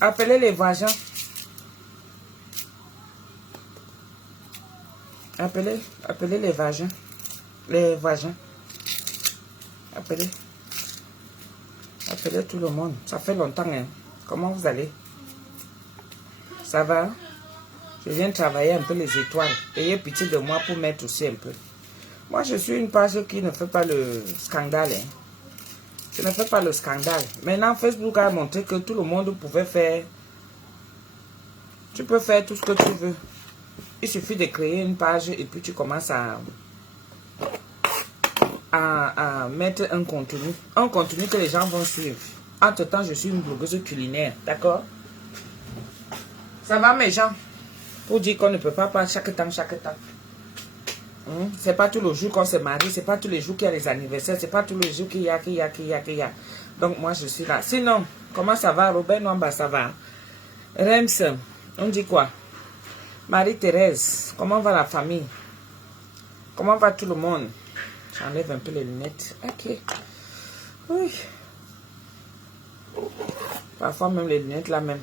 Appelez les voisins. Appelez les voisins. Les voisins. Appelez tout le monde. Ça fait longtemps, hein. Comment vous allez? Ça va? Je viens travailler un peu les étoiles. Ayez pitié de moi pour mettre aussi un peu. Moi, je suis une page qui ne fait pas le scandale. Hein. Je ne fais pas le scandale. Maintenant, Facebook a montré que tout le monde pouvait faire. Tu peux faire tout ce que tu veux. Il suffit de créer une page et puis tu commences à mettre un contenu. Un contenu que les gens vont suivre. Entre-temps, je suis une blogueuse culinaire. D'accord? Ça va, mes gens? Pour dire qu'on ne peut pas chaque temps. C'est pas tous les jours qu'on se marie. C'est pas tous les jours qu'il y a les anniversaires. C'est pas tous les jours qu'il y a. Donc, moi, je suis là. Sinon, comment ça va, Robert Nwamba, ça va? Rems, on dit quoi? Marie-Thérèse, comment va la famille? Comment va tout le monde? J'enlève un peu les lunettes. Ok. Oui. Parfois même les lunettes là même.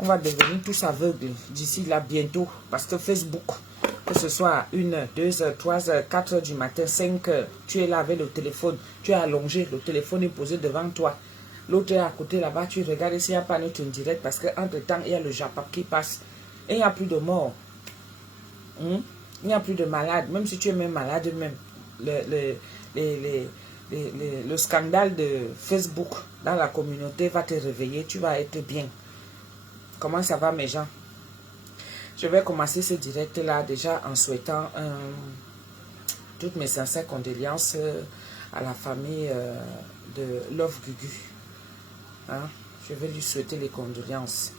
On va devenir tous aveugles d'ici là bientôt. Parce que Facebook, que ce soit à 1h, 2h, 3h, 4h du matin, 5h, tu es là avec le téléphone. Tu es allongé, le téléphone est posé devant toi. L'autre est à côté là-bas, tu regardes s'il n'y a pas notre direct. Parce qu'entre temps, il y a le Japap qui passe. Et il n'y a plus de morts. Il n'y a plus de malades. Même si tu es même malade, même le scandale de Facebook dans la communauté va te réveiller. Tu vas être bien. Comment ça va, mes gens? Je vais commencer ce direct-là déjà en souhaitant toutes mes sincères condoléances à la famille de Love Gugu. Hein? Je vais lui souhaiter les condoléances.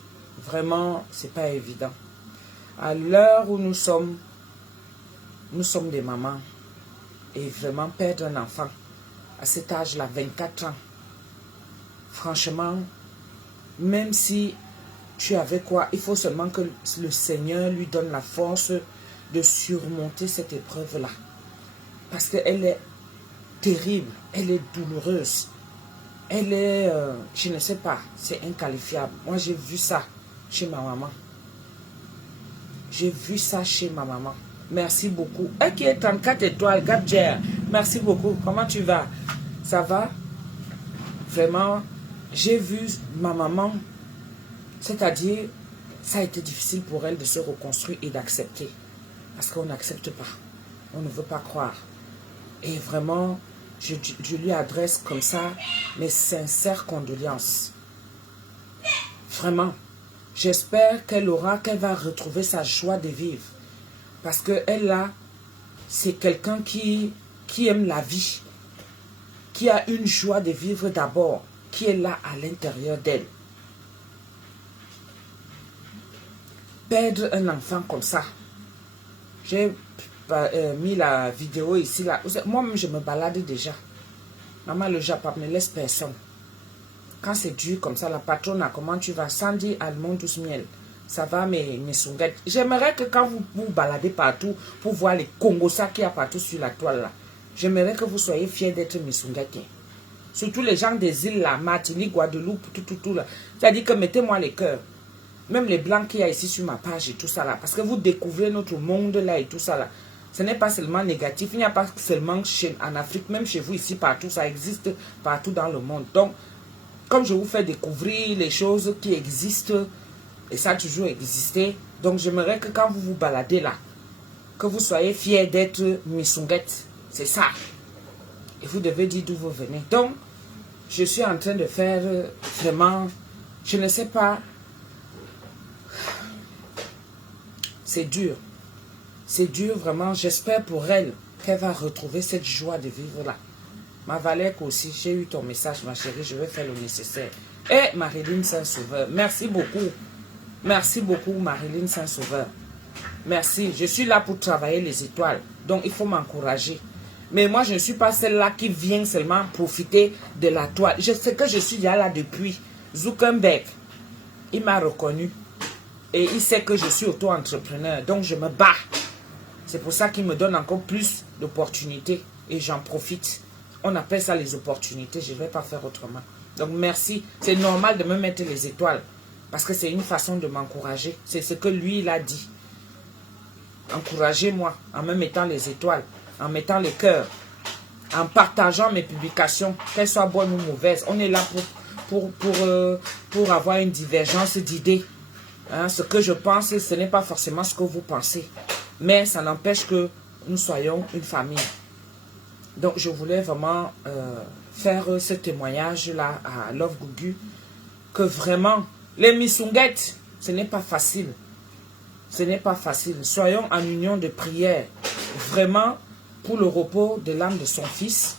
Vraiment, c'est pas évident. À l'heure où nous sommes des mamans. Et vraiment perdre un enfant à cet âge-là, 24 ans. Franchement, même si tu avais quoi, il faut seulement que le Seigneur lui donne la force de surmonter cette épreuve-là. Parce qu'elle est terrible, elle est douloureuse. Elle est, je ne sais pas, c'est inqualifiable. Moi, j'ai vu ça chez ma maman. J'ai vu ça chez ma maman. Merci beaucoup. Ok, 34 étoiles, Gabjer. Merci beaucoup. Comment tu vas? Ça va? Vraiment, j'ai vu ma maman. C'est-à-dire, ça a été difficile pour elle de se reconstruire et d'accepter. Parce qu'on n'accepte pas. On ne veut pas croire. Et vraiment, je lui adresse comme ça mes sincères condoléances. Vraiment. J'espère qu'elle va retrouver sa joie de vivre. Parce qu'elle là, c'est quelqu'un qui aime la vie. Qui a une joie de vivre d'abord. Qui est là à l'intérieur d'elle. Perdre un enfant comme ça. J'ai mis la vidéo ici. Là. Moi-même, je me balade déjà. Maman, le Japon ne laisse personne. Quand c'est dur comme ça, la patronne, comment tu vas? Sandy, almond, douce miel. Ça va, mes sunguettes. J'aimerais que quand vous vous baladez partout, pour voir les Congossas qu'il y a partout sur la toile là, j'aimerais que vous soyez fiers d'être mes sunguettes. Surtout les gens des îles là, Martinique, Guadeloupe, tout là. C'est-à-dire que mettez-moi les cœurs. Même les blancs qu'il y a ici sur ma page et tout ça là. Parce que vous découvrez notre monde là et tout ça là. Ce n'est pas seulement négatif. Il n'y a pas seulement en Afrique, même chez vous ici, partout. Ça existe partout dans le monde. Donc, comme je vous fais découvrir les choses qui existent, et ça a toujours existé, donc j'aimerais que quand vous vous baladez là, que vous soyez fiers d'être Missunguette. C'est ça. Et vous devez dire d'où vous venez. Donc, je suis en train de faire vraiment, je ne sais pas, c'est dur. C'est dur vraiment. J'espère pour elle qu'elle va retrouver cette joie de vivre là. Ma Valère aussi, j'ai eu ton message, ma chérie, je vais faire le nécessaire. Et Marilyn Saint-Sauveur, merci beaucoup. Merci beaucoup, Marilyn Saint-Sauveur. Merci, je suis là pour travailler les étoiles. Donc, il faut m'encourager. Mais moi, je ne suis pas celle-là qui vient seulement profiter de la toile. Je sais que je suis là depuis. Zuckerberg, il m'a reconnu. Et il sait que je suis auto-entrepreneur. Donc, je me bats. C'est pour ça qu'il me donne encore plus d'opportunités. Et j'en profite. On appelle ça les opportunités. Je ne vais pas faire autrement. Donc merci. C'est normal de me mettre les étoiles. Parce que c'est une façon de m'encourager. C'est ce que lui, il a dit. Encouragez-moi en me mettant les étoiles, en mettant les cœurs, en partageant mes publications, qu'elles soient bonnes ou mauvaises. On est là pour avoir une divergence d'idées. Hein, ce que je pense, ce n'est pas forcément ce que vous pensez. Mais ça n'empêche que nous soyons une famille. Donc, je voulais vraiment faire ce témoignage-là à Love Gugu. Que vraiment, les missunguettes, ce n'est pas facile. Ce n'est pas facile. Soyons en union de prière. Vraiment, pour le repos de l'âme de son fils.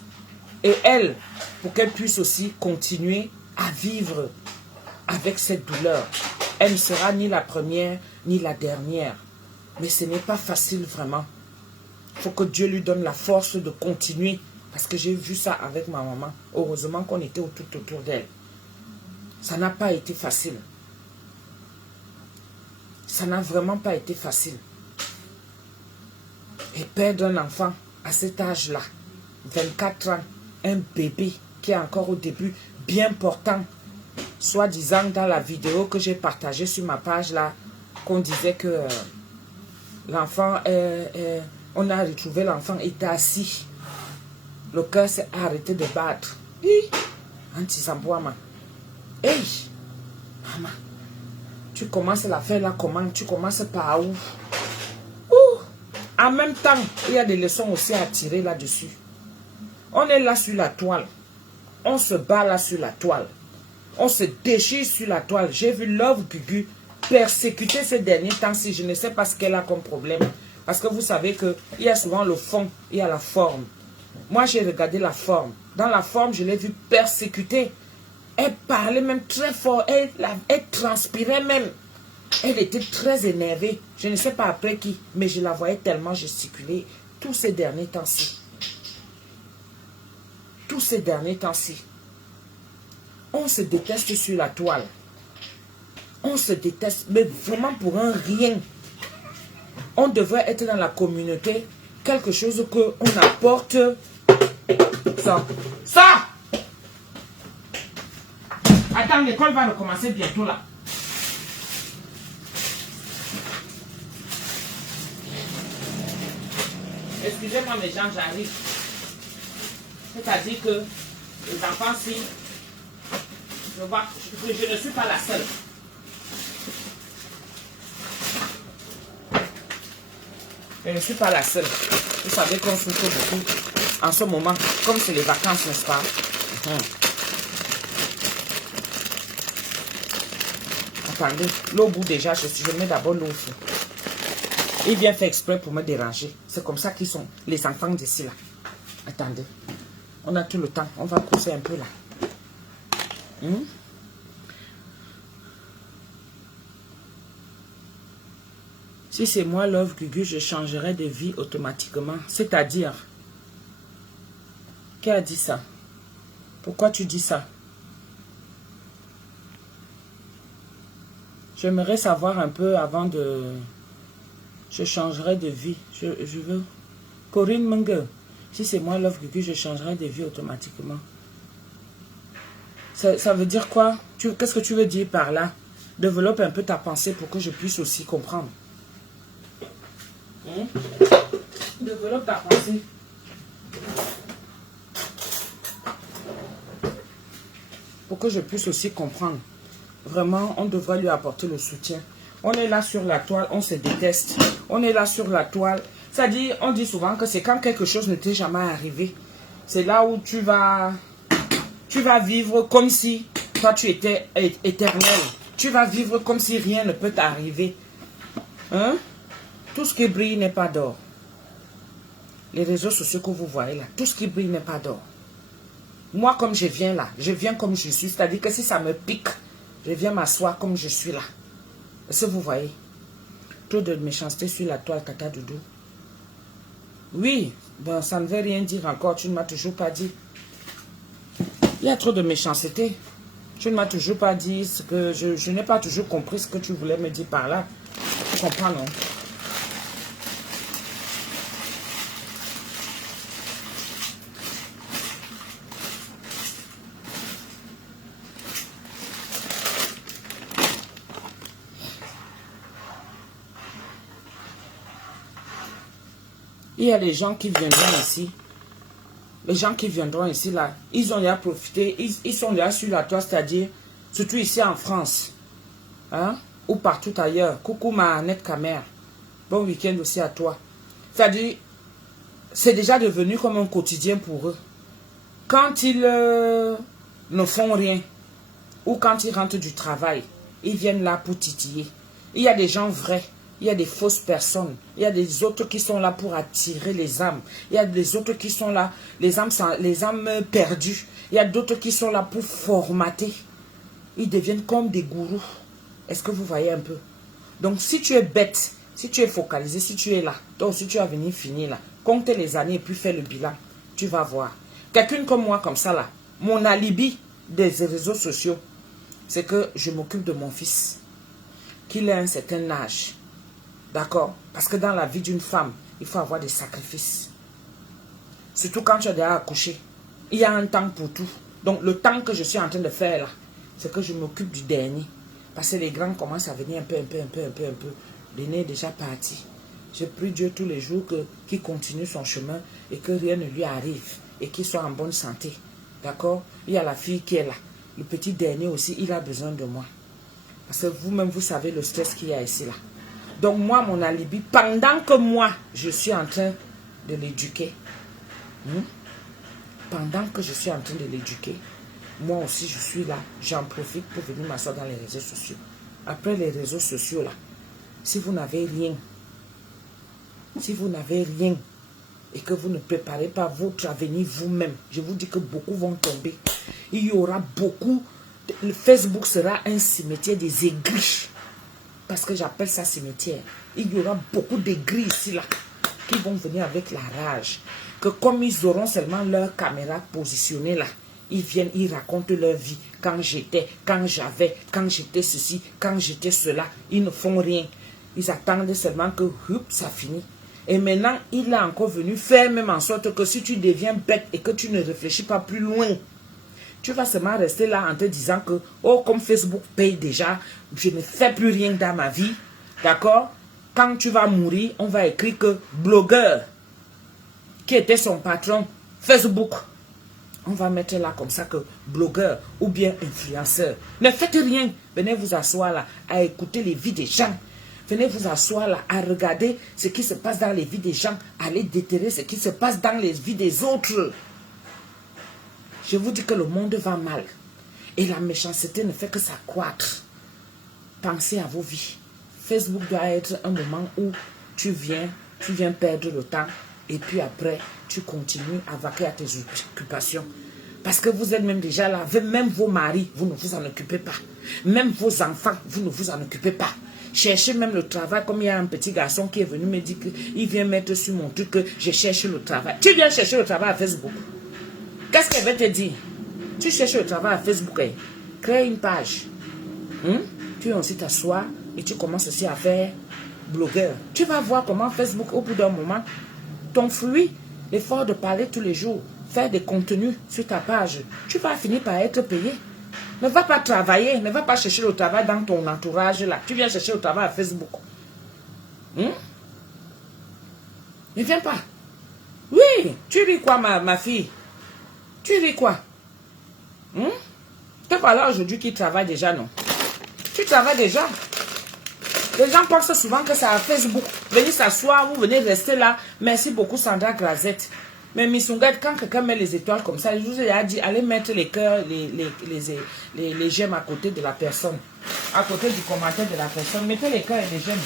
Et elle, pour qu'elle puisse aussi continuer à vivre avec cette douleur. Elle ne sera ni la première, ni la dernière. Mais ce n'est pas facile vraiment. Il faut que Dieu lui donne la force de continuer. Parce que j'ai vu ça avec ma maman. Heureusement qu'on était tout autour d'elle. Ça n'a pas été facile. Ça n'a vraiment pas été facile. Et perdre un enfant à cet âge-là, 24 ans, un bébé qui est encore au début, bien portant, soi-disant dans la vidéo que j'ai partagée sur ma page là, qu'on disait que l'enfant, on a retrouvé l'enfant était assis. Le cœur s'est arrêté de battre. Anti-Zamboama. Hey, maman, tu commences la faire là comment? Tu commences par où? En même temps, il y a des leçons aussi à tirer là-dessus. On est là sur la toile. On se bat là sur la toile. On se déchire sur la toile. J'ai vu Love Gugu persécuter ces derniers temps si je ne sais pas ce qu'elle a comme problème. Parce que vous savez qu'il y a souvent le fond, il y a la forme. Moi, j'ai regardé la forme. Dans la forme, je l'ai vu persécuter. Elle parlait même très fort. Elle transpirait même. Elle était très énervée. Je ne sais pas après qui, mais je la voyais tellement gesticuler tous ces derniers temps-ci. Tous ces derniers temps-ci. On se déteste sur la toile. On se déteste, mais vraiment pour un rien. On devrait être dans la communauté. Quelque chose qu'on apporte. Ça! Attends, l'école va recommencer bientôt là. Excusez-moi mes gens, j'arrive. C'est-à-dire que les enfants, si je ne suis pas la seule. Je ne suis pas la seule. Vous savez qu'on souffre beaucoup en ce moment, comme c'est les vacances, n'est-ce pas? Attendez, l'eau bout déjà, je mets d'abord l'eau au feu. Il vient faire exprès pour me déranger. C'est comme ça qu'ils sont, les enfants d'ici là. Attendez. On a tout le temps. On va pousser un peu là. Si c'est moi, Love Gugu, je changerai de vie automatiquement. C'est-à-dire, qui a dit ça? Pourquoi tu dis ça? J'aimerais savoir un peu avant de... Je changerai de vie. Je veux... Corinne Mungue. Si c'est moi, Love Gugu, je changerai de vie automatiquement. Ça veut dire quoi? Qu'est-ce que tu veux dire par là? Développe un peu ta pensée pour que je puisse aussi comprendre. Développe ta pensée. Pour que je puisse aussi comprendre. Vraiment, on devrait lui apporter le soutien. On est là sur la toile, on se déteste. On est là sur la toile. C'est-à-dire, on dit souvent que c'est quand quelque chose ne t'est jamais arrivé. C'est là où tu vas vivre comme si toi tu étais éternel. Tu vas vivre comme si rien ne peut t'arriver. Tout ce qui brille n'est pas d'or. Les réseaux sociaux que vous voyez là, tout ce qui brille n'est pas d'or. Moi, comme je viens là, je viens comme je suis. C'est-à-dire que si ça me pique, je viens m'asseoir comme je suis là. Est-ce que vous voyez? Trop de méchanceté sur la toile, Tata Doudou. Oui, bon, ça ne veut rien dire encore. Tu ne m'as toujours pas dit. Il y a trop de méchanceté. Tu ne m'as toujours pas dit ce que... Je n'ai pas toujours compris ce que tu voulais me dire par là. Tu comprends, non? Il y a des gens qui viendront ici. Les gens qui viendront ici, là, ils ont déjà profité. Ils sont déjà sur la toile, c'est-à-dire, surtout ici en France. Hein? Ou partout ailleurs. Coucou ma nette camère. Bon week-end aussi à toi. C'est-à-dire, c'est déjà devenu comme un quotidien pour eux. Quand ils ne font rien, ou quand ils rentrent du travail, ils viennent là pour titiller. Il y a des gens vrais, il y a des fausses personnes, il y a des autres qui sont là pour attirer les âmes, il y a des autres qui sont là, les âmes perdues, il y a d'autres qui sont là pour formater. Ils deviennent comme des gourous. Est-ce que vous voyez un peu? Donc si tu es bête, si tu es focalisé, si tu es là, donc si tu vas venir finir là, compter les années et puis faire le bilan, tu vas voir. Quelqu'un comme moi, comme ça là, mon alibi des réseaux sociaux, c'est que je m'occupe de mon fils, qu'il ait un certain âge. D'accord? Parce que dans la vie d'une femme, il faut avoir des sacrifices. Surtout quand tu as déjà accouché. Il y a un temps pour tout. Donc le temps que je suis en train de faire là, c'est que je m'occupe du dernier. Parce que les grands commencent à venir un peu. L'aîné est déjà parti. Je prie Dieu tous les jours qu'il continue son chemin et que rien ne lui arrive. Et qu'il soit en bonne santé. D'accord? Il y a la fille qui est là. Le petit dernier aussi, il a besoin de moi. Parce que vous-même, vous savez le stress qu'il y a ici là. Donc moi, mon alibi, pendant que moi, je suis en train de l'éduquer, pendant que je suis en train de l'éduquer, moi aussi, je suis là. J'en profite pour venir m'asseoir dans les réseaux sociaux. Après les réseaux sociaux là, si vous n'avez rien, et que vous ne préparez pas votre avenir vous-même, je vous dis que beaucoup vont tomber. Il y aura beaucoup. Le Facebook sera un cimetière des aigris. Parce que j'appelle ça cimetière. Il y aura beaucoup d'aigris ici là qui vont venir avec la rage. Que comme ils auront seulement leur caméra positionnée là, ils viennent, ils racontent leur vie. Quand j'étais, quand j'avais, quand j'étais ceci, quand j'étais cela. Ils ne font rien. Ils attendent seulement que ça finit. Et maintenant, il est encore venu faire même en sorte que si tu deviens bête et que tu ne réfléchis pas plus loin, tu vas seulement rester là en te disant que, oh, comme Facebook paye déjà, je ne fais plus rien dans ma vie. D'accord? Quand tu vas mourir, on va écrire que blogueur, qui était son patron, Facebook. On va mettre là comme ça que blogueur ou bien influenceur. Ne faites rien. Venez vous asseoir là à écouter les vies des gens. Venez vous asseoir là à regarder ce qui se passe dans les vies des gens. Allez déterrer ce qui se passe dans les vies des autres. Je vous dis que le monde va mal. Et la méchanceté ne fait que s'accroître. Pensez à vos vies. Facebook doit être un moment où tu viens perdre le temps. Et puis après, tu continues à vaquer à tes occupations. Parce que vous êtes même déjà là. Même vos maris, vous ne vous en occupez pas. Même vos enfants, vous ne vous en occupez pas. Cherchez même le travail. Comme il y a un petit garçon qui est venu me dire qu'il vient mettre sur mon truc que je cherche le travail. Tu viens chercher le travail à Facebook. Qu'est-ce qu'elle va te dire? Tu cherches le travail à Facebook. Crée une page. Tu viens aussi t'asseoir et tu commences aussi à faire blogueur. Tu vas voir comment Facebook, au bout d'un moment, ton fruit, l'effort de parler tous les jours, faire des contenus sur ta page, tu vas finir par être payé. Ne va pas travailler, ne va pas chercher le travail dans ton entourage là. Tu viens chercher le travail à Facebook. Ne viens pas. Oui, tu ris quoi ma fille? Tu ris quoi? Te voilà aujourd'hui qui travaille déjà, non? Tu travailles déjà. Les gens pensent souvent que c'est à Facebook. Venez s'asseoir, vous venez rester là. Merci beaucoup Sandra Grazette. Mais Miss Ungette, quand quelqu'un met les étoiles comme ça, je vous ai dit, allez mettre les cœurs, les j'aime à côté de la personne. À côté du commentaire de la personne. Mettez les cœurs et les j'aime.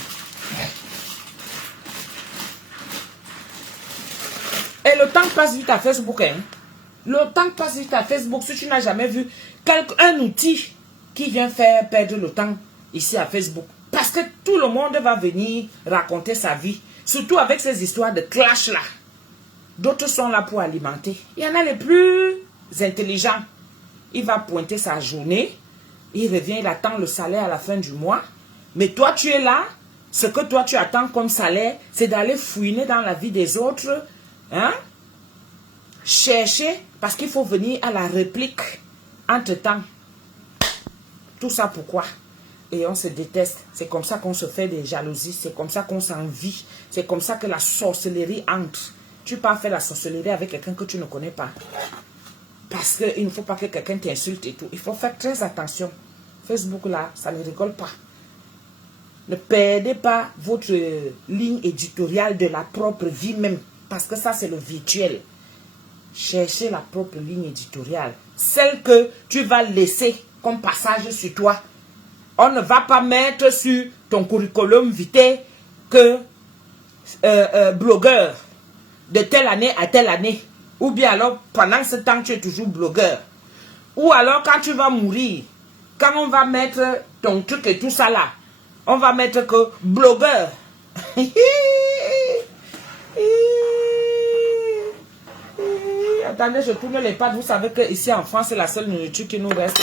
Et le temps passe vite à Facebook. Le temps passe vite à Facebook. Si tu n'as jamais vu un outil qui vient faire perdre le temps ici à Facebook. Parce que tout le monde va venir raconter sa vie. Surtout avec ces histoires de clash là. D'autres sont là pour alimenter. Il y en a les plus intelligents. Il va pointer sa journée. Il revient, il attend le salaire à la fin du mois. Mais toi, tu es là. Ce que toi, tu attends comme salaire, c'est d'aller fouiner dans la vie des autres. Chercher, parce qu'il faut venir à la réplique. Entre-temps. Tout ça pourquoi? et on se déteste. C'est comme ça qu'on se fait des jalousies. C'est comme ça qu'on s'envie. C'est comme ça que la sorcellerie entre. Tu peux pas faire la sorcellerie avec quelqu'un que tu ne connais pas. Parce qu'il ne faut pas que quelqu'un t'insulte et tout. Il faut faire très attention. Facebook là, ça ne rigole pas. Ne perdez pas votre ligne éditoriale de la propre vie même. Parce que ça, c'est le virtuel. Cherchez la propre ligne éditoriale. Celle que tu vas laisser comme passage sur toi. On ne va pas mettre sur ton curriculum vitae que blogueur de telle année à telle année. Ou bien alors, pendant ce temps, tu es toujours blogueur. Ou alors, quand tu vas mourir, quand on va mettre ton truc et tout ça là, on va mettre que blogueur. Attendez, je tourne les pâtes. Vous savez qu'ici en France, c'est la seule nourriture qui nous reste.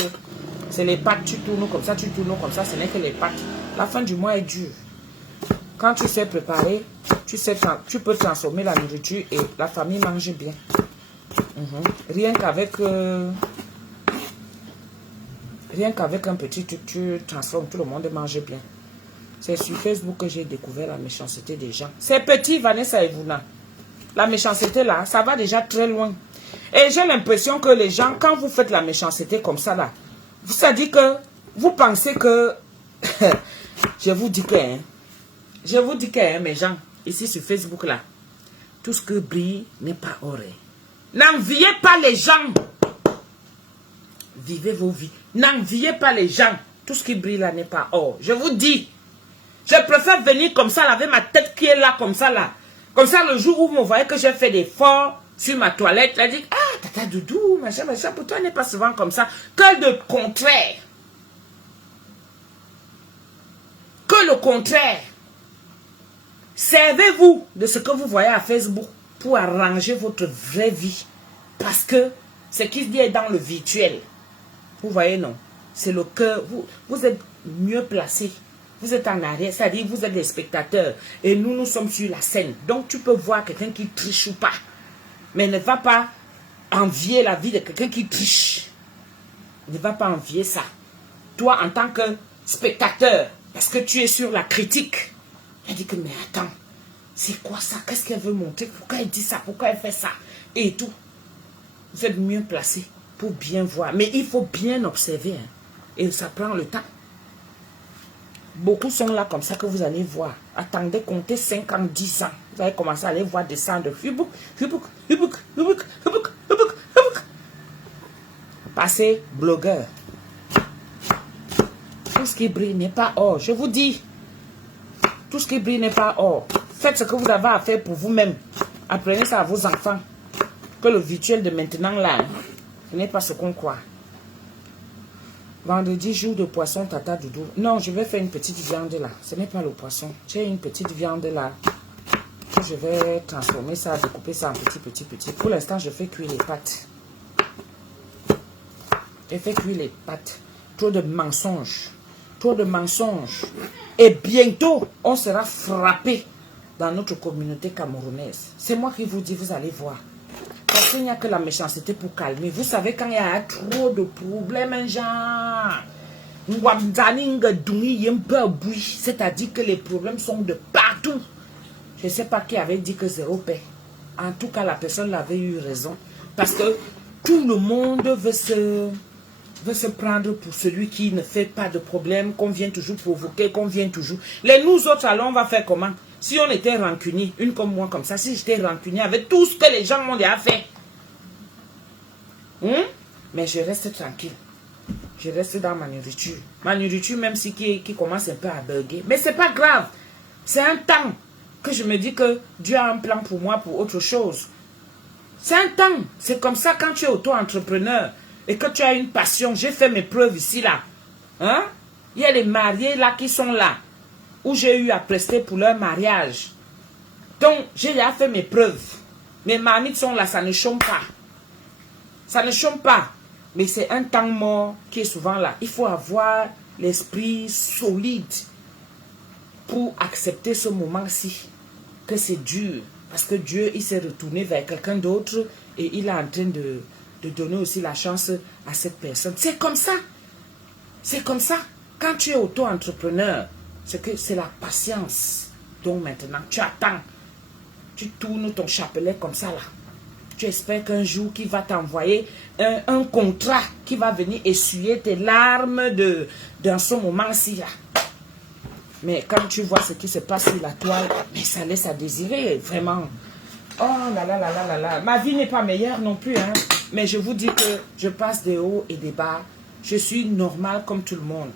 C'est les pâtes. Tu tournes comme ça, tu tournes comme ça. Ce n'est que les pâtes. La fin du mois est dure. Quand tu sais préparer, tu peux transformer la nourriture et la famille mange bien. Rien qu'avec un petit truc, tu transformes, tout le monde mange bien. C'est sur Facebook que j'ai découvert la méchanceté des gens. C'est petit, Vanessa et Vuna. La méchanceté là, ça va déjà très loin. Et j'ai l'impression que les gens, quand vous faites la méchanceté comme ça là, ça dit que vous pensez que... je vous dis que, mes gens, ici sur Facebook là, tout ce que brille n'est pas or. N'enviez pas les gens. Vivez vos vies. N'enviez pas les gens. Tout ce qui brille là n'est pas or. Je vous dis. Je préfère venir comme ça, là, avec ma tête qui est là, comme ça, là. Comme ça, le jour où vous me voyez que j'ai fait des efforts sur ma toilette, là, dit, ah, tata doudou, machin, machin, pour toi, n'est pas souvent comme ça. Que le contraire. Que le contraire. Servez-vous de ce que vous voyez à Facebook pour arranger votre vraie vie. Parce que ce qui se dit est dans le virtuel. Vous voyez, non? C'est le cœur. Vous êtes mieux placé. Vous êtes en arrière, c'est-à-dire vous êtes des spectateurs. Et nous sommes sur la scène. Donc tu peux voir quelqu'un qui triche ou pas. Mais ne va pas envier la vie de quelqu'un qui triche. Ne va pas envier ça. Toi, en tant que spectateur, parce que tu es sur la critique, elle dit que, mais attends, c'est quoi ça? Qu'est-ce qu'elle veut montrer? Pourquoi elle dit ça? Pourquoi elle fait ça? Et tout. Vous êtes mieux placé pour bien voir. Mais il faut bien observer. Hein. Et ça prend le temps. Beaucoup sont là comme ça que vous allez voir. Attendez, comptez 5 ans, 10 ans. Vous allez commencer à aller voir descendre. Passez blogueur. Tout ce qui brille n'est pas or. Je vous dis. Tout ce qui brille n'est pas or. Faites ce que vous avez à faire pour vous-même. Apprenez ça à vos enfants. Que le virtuel de maintenant là, ce n'est pas ce qu'on croit. Vendredi, jour de poisson, tata doudou. Non, je vais faire une petite viande là. Ce n'est pas le poisson. J'ai une petite viande là. Je vais transformer ça, découper ça en petit. Pour l'instant, je fais cuire les pâtes. Je fais cuire les pâtes. Trop de mensonges. Trop de mensonges. Et bientôt, on sera frappé dans notre communauté camerounaise. C'est moi qui vous dis, vous allez voir. Parce qu'il n'y a que la méchanceté pour calmer. Vous savez, quand il y a trop de problèmes, genre, c'est-à-dire que les problèmes sont de partout. Je ne sais pas qui avait dit que zéro paix. En tout cas, la personne avait eu raison. Parce que tout le monde veut se prendre pour celui qui ne fait pas de problème, qu'on vient toujours provoquer, qu'on vient toujours... Les nous autres, alors, on va faire comment? Si on était rancunier, une comme moi comme ça, si j'étais rancunier avec tout ce que les gens m'ont déjà fait, mais je reste tranquille. Je reste dans ma nourriture. Ma nourriture, même si qui commence un peu à bugger. Mais c'est pas grave. C'est un temps que je me dis que Dieu a un plan pour moi pour autre chose. C'est un temps. C'est comme ça quand tu es auto-entrepreneur et que tu as une passion. J'ai fait mes preuves ici, là. Hein? Il y a les mariés là qui sont là. Où j'ai eu à prester pour leur mariage. Donc, j'ai déjà fait mes preuves. Mes marmites sont là, ça ne chôme pas. Ça ne chôme pas. Mais c'est un temps mort qui est souvent là. Il faut avoir l'esprit solide pour accepter ce moment-ci. Que c'est dur. Parce que Dieu, il s'est retourné vers quelqu'un d'autre et il est en train de donner aussi la chance à cette personne. C'est comme ça. C'est comme ça. Quand tu es auto-entrepreneur, c'est la patience. Donc maintenant, tu attends. Tu tournes ton chapelet comme ça là. Tu espères qu'un jour, qu'il va t'envoyer un contrat qui va venir essuyer tes larmes dans ce moment-ci là. Mais quand tu vois ce qui se passe sur la toile, mais ça laisse à désirer, vraiment. Oh là là là là là là. Ma vie n'est pas meilleure non plus, hein. Mais je vous dis que je passe des hauts et des bas. Je suis normale comme tout le monde.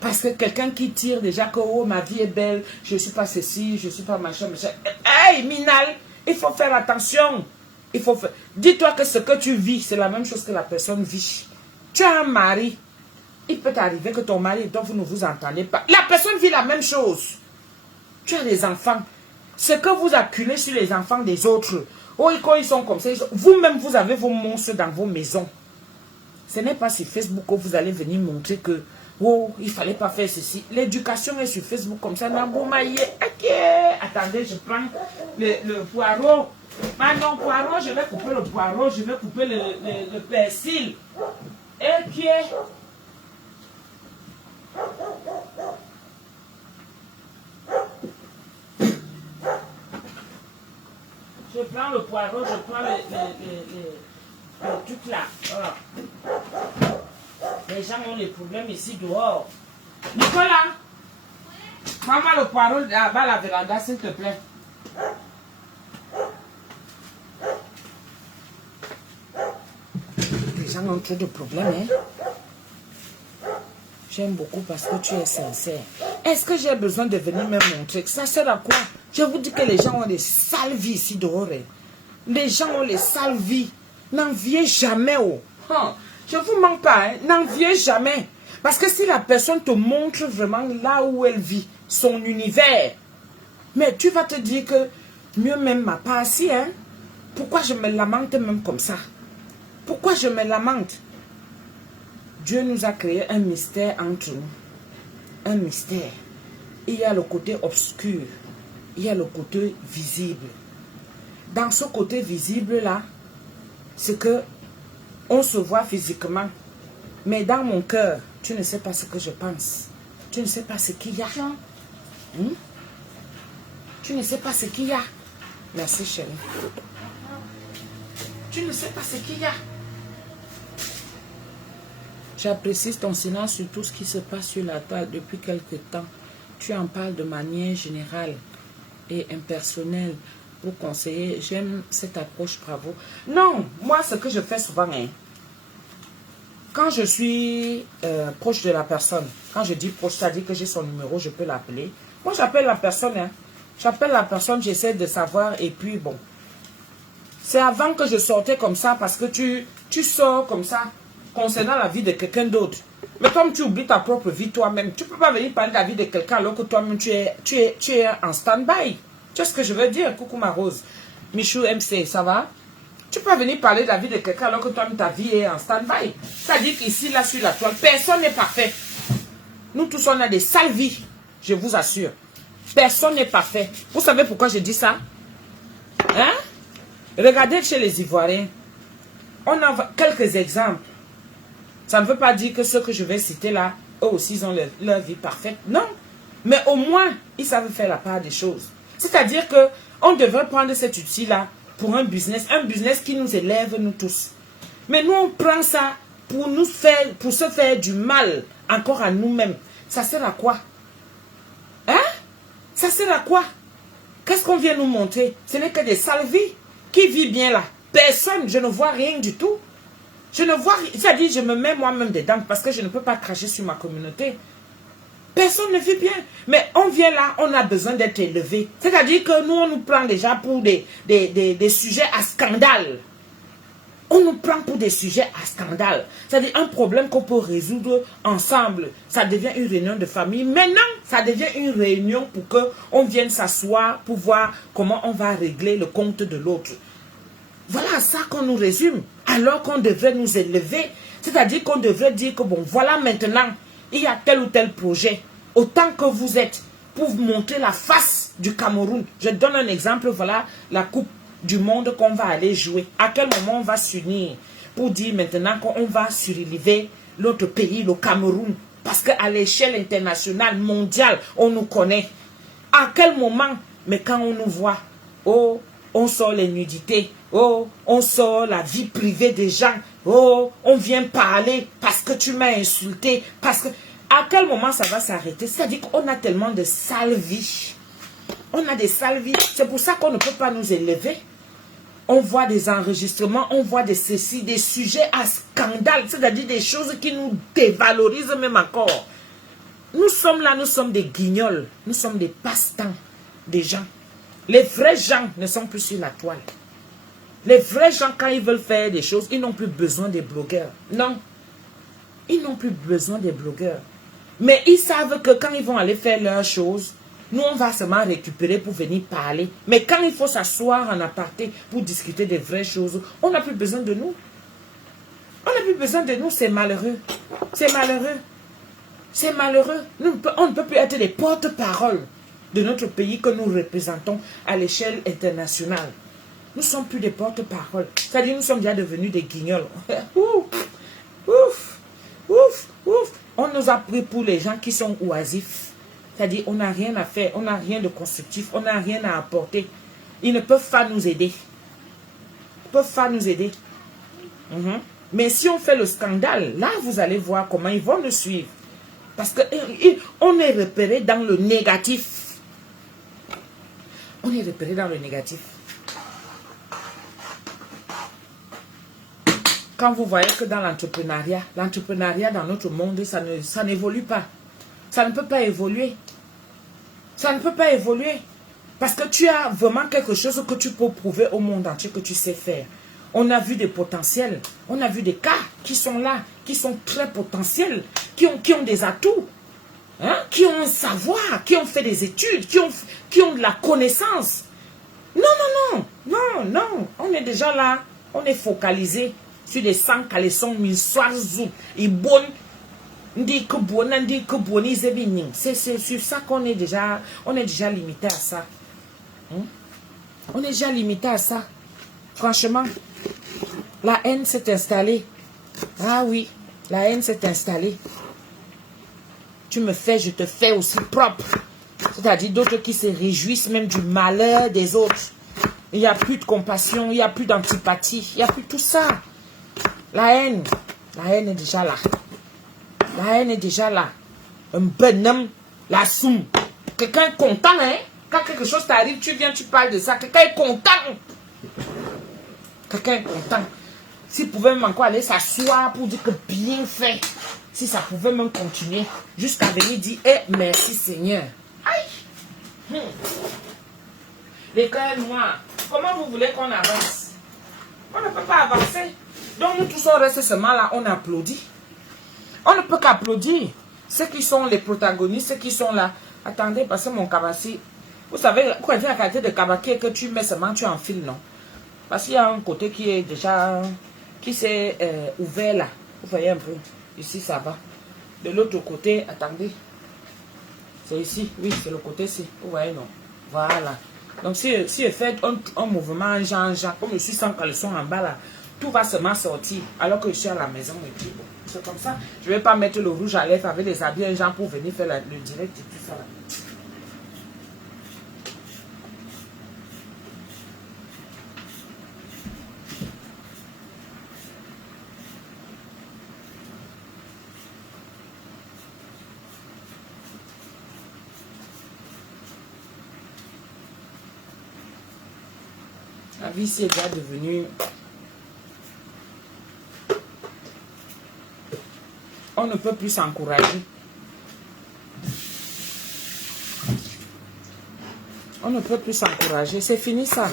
Parce que quelqu'un qui tire déjà que oh, ma vie est belle, je ne suis pas ceci, je ne suis pas machin, machin. Hey, Minal, il faut faire attention. Dis-toi que ce que tu vis, c'est la même chose que la personne vit. Tu as un mari. Il peut t'arriver que ton mari, donc vous ne vous entendez pas. La personne vit la même chose. Tu as des enfants. Ce que vous acculez sur les enfants des autres, oh, quand ils sont comme ça, vous-même, vous avez vos monstres dans vos maisons. Ce n'est pas sur Facebook que vous allez venir montrer que, oh, il ne fallait pas faire ceci. L'éducation est sur Facebook comme ça. Ok. Attendez, je prends le poireau. Ah non, poireau, je vais couper le poireau, je vais couper le persil. Ok. Je prends le poireau, je prends le truc là. Voilà. Les gens ont des problèmes ici dehors. Nicolas, prends-moi le poireau là-bas la véranda, s'il te plaît. Les gens ont trop de problèmes, hein. J'aime beaucoup parce que tu es sincère. Est-ce que j'ai besoin de venir me montrer? Ça sert à quoi? Je vous dis que les gens ont des sales vies ici dehors. Les gens ont les sales vies. N'enviez jamais. Oh. Je ne vous mens pas. Hein? N'enviez jamais. Parce que si la personne te montre vraiment là où elle vit, son univers, mais tu vas te dire que mieux même m'a pas assis. Hein? Pourquoi je me lamente même comme ça? Pourquoi je me lamente? Dieu nous a créé un mystère entre nous. Un mystère. Il y a le côté obscur. Il y a le côté visible. Dans ce côté visible-là, c'est que on se voit physiquement. Mais dans mon cœur, tu ne sais pas ce que je pense. Tu ne sais pas ce qu'il y a. Tu ne sais pas ce qu'il y a. Merci, chérie. Tu ne sais pas ce qu'il y a. J'apprécie ton silence sur tout ce qui se passe sur la toile depuis quelque temps. Tu en parles de manière générale et impersonnelle pour conseiller. J'aime cette approche, bravo. Non, moi, ce que je fais souvent, hein, quand je suis proche de la personne, quand je dis proche, c'est-à-dire que j'ai son numéro, je peux l'appeler. Moi, j'appelle la personne. Hein. J'appelle la personne, j'essaie de savoir et puis bon. C'est avant que je sortais comme ça parce que tu sors comme ça concernant la vie de quelqu'un d'autre. Mais comme tu oublies ta propre vie toi-même, tu ne peux pas venir parler de la vie de quelqu'un alors que toi-même tu es en stand-by. Tu vois ce que je veux dire? Coucou ma Rose. Michou MC, ça va? Tu peux venir parler de la vie de quelqu'un alors que toi-même ta vie est en stand-by. C'est-à-dire qu'ici, là, sur la toile, personne n'est parfait. Nous tous, on a des sales vies. Je vous assure. Personne n'est parfait. Vous savez pourquoi je dis ça? Hein? Regardez chez les Ivoiriens. On a quelques exemples. Ça ne veut pas dire que ceux que je vais citer là, eux aussi, ils ont leur vie parfaite. Non. Mais au moins, ils savent faire la part des choses. C'est-à-dire qu'on devrait prendre cet outil-là pour un business qui nous élève, nous tous. Mais nous, on prend ça pour se faire du mal encore à nous-mêmes. Ça sert à quoi? Hein? Ça sert à quoi? Qu'est-ce qu'on vient nous montrer? Ce n'est que des sales vies. Qui vit bien là? Personne. Je ne vois rien du tout. Je ne vois rien. C'est-à-dire, je me mets moi-même dedans parce que je ne peux pas cracher sur ma communauté. Personne ne vit bien. Mais on vient là, on a besoin d'être élevé. C'est-à-dire que nous, on nous prend déjà pour des sujets à scandale. On nous prend pour des sujets à scandale. C'est-à-dire un problème qu'on peut résoudre ensemble. Ça devient une réunion de famille. Maintenant, ça devient une réunion pour qu'on vienne s'asseoir pour voir comment on va régler le compte de l'autre. Voilà ça qu'on nous résume. Alors qu'on devrait nous élever. C'est-à-dire qu'on devrait dire que bon, voilà maintenant, il y a tel ou tel projet. Autant que vous êtes pour vous montrer la face du Cameroun. Je donne un exemple, voilà la coupe du monde qu'on va aller jouer. À quel moment on va s'unir pour dire maintenant qu'on va surélever l'autre pays, le Cameroun. Parce qu'à l'échelle internationale, mondiale, on nous connaît. À quel moment, mais quand on nous voit, oh, on sort les nudités, oh, on sort la vie privée des gens, oh, on vient parler parce que tu m'as insulté, parce que... À quel moment ça va s'arrêter? C'est-à-dire qu'on a tellement de sales vies. On a des sales vies. C'est pour ça qu'on ne peut pas nous élever. On voit des enregistrements, on voit des ceci, des sujets à scandale, c'est-à-dire des choses qui nous dévalorisent même encore. Nous sommes là, nous sommes des guignols, nous sommes des passe-temps des gens. Les vrais gens ne sont plus sur la toile. Les vrais gens, quand ils veulent faire des choses, ils n'ont plus besoin des blogueurs. Non, ils n'ont plus besoin des blogueurs. Mais ils savent que quand ils vont aller faire leurs choses, nous, on va seulement récupérer pour venir parler. Mais quand il faut s'asseoir en aparté pour discuter des vraies choses, on n'a plus besoin de nous. On n'a plus besoin de nous, c'est malheureux. C'est malheureux. C'est malheureux. On ne peut plus être les porte-paroles de notre pays que nous représentons à l'échelle internationale. Nous ne sommes plus des porte-paroles. C'est-à-dire nous sommes déjà devenus des guignols. Ouf, ouf, ouf, ouf. On nous a pris pour les gens qui sont oisifs. C'est-à-dire, on n'a rien à faire, on n'a rien de constructif, on n'a rien à apporter. Ils ne peuvent pas nous aider. Ils ne peuvent pas nous aider. Mais si on fait le scandale, là, vous allez voir comment ils vont nous suivre. Parce qu'on est repéré dans le négatif. On est repéré dans le négatif. Quand vous voyez que dans l'entrepreneuriat dans notre monde, ça n'évolue pas. Ça ne peut pas évoluer. Ça ne peut pas évoluer. Parce que tu as vraiment quelque chose que tu peux prouver au monde entier que tu sais faire. On a vu des potentiels. On a vu des cas qui sont là, qui sont très potentiels, qui ont des atouts, hein, qui ont un savoir, qui ont fait des études, qui ont de la connaissance. Non, non, non, non, non. On est déjà là. On est focalisé sur les 100 caleçons, 1000 soirs, et bonnes. C'est sur ça qu'on est déjà, limité à ça. On est déjà limité à ça. Franchement, la haine s'est installée. Ah oui, la haine s'est installée. Tu me fais, je te fais aussi propre. C'est-à-dire d'autres qui se réjouissent même du malheur des autres. Il n'y a plus de compassion, il n'y a plus d'antipathie, il n'y a plus tout ça. La haine est déjà là. La haine est déjà là. Un bonhomme, la soum. Quelqu'un est content, hein? Quand quelque chose t'arrive, tu viens, tu parles de ça. Quelqu'un est content. Quelqu'un est content. S'il pouvait même encore aller s'asseoir pour dire que bien fait. Si ça pouvait même continuer. Jusqu'à venir dire, merci Seigneur. Aïe! Les cœurs noirs. Comment vous voulez qu'on avance? On ne peut pas avancer. Donc nous tous on reste seulement là, on applaudit. On ne peut qu'applaudir. Ceux qui sont les protagonistes, ceux qui sont là. Attendez, parce que mon cabassi, vous savez, quand il y a la qualité de cabaki que tu mets seulement, tu enfiles, non? Parce qu'il y a un côté qui est déjà, qui s'est ouvert là. Vous voyez un peu. Ici, ça va. De l'autre côté, attendez. C'est ici. Oui, c'est le côté-ci. Vous voyez, non? Voilà. Donc, si je fais un mouvement en genre, comme je suis sans caleçon en bas là, tout va seulement sortir alors que je suis à la maison et puis bon. C'est comme ça. Je ne vais pas mettre le rouge à lèvres avec les habits en genre pour venir faire le direct et tout ça là. La vie ici est déjà devenue... On ne peut plus s'encourager. On ne peut plus s'encourager. C'est fini ça.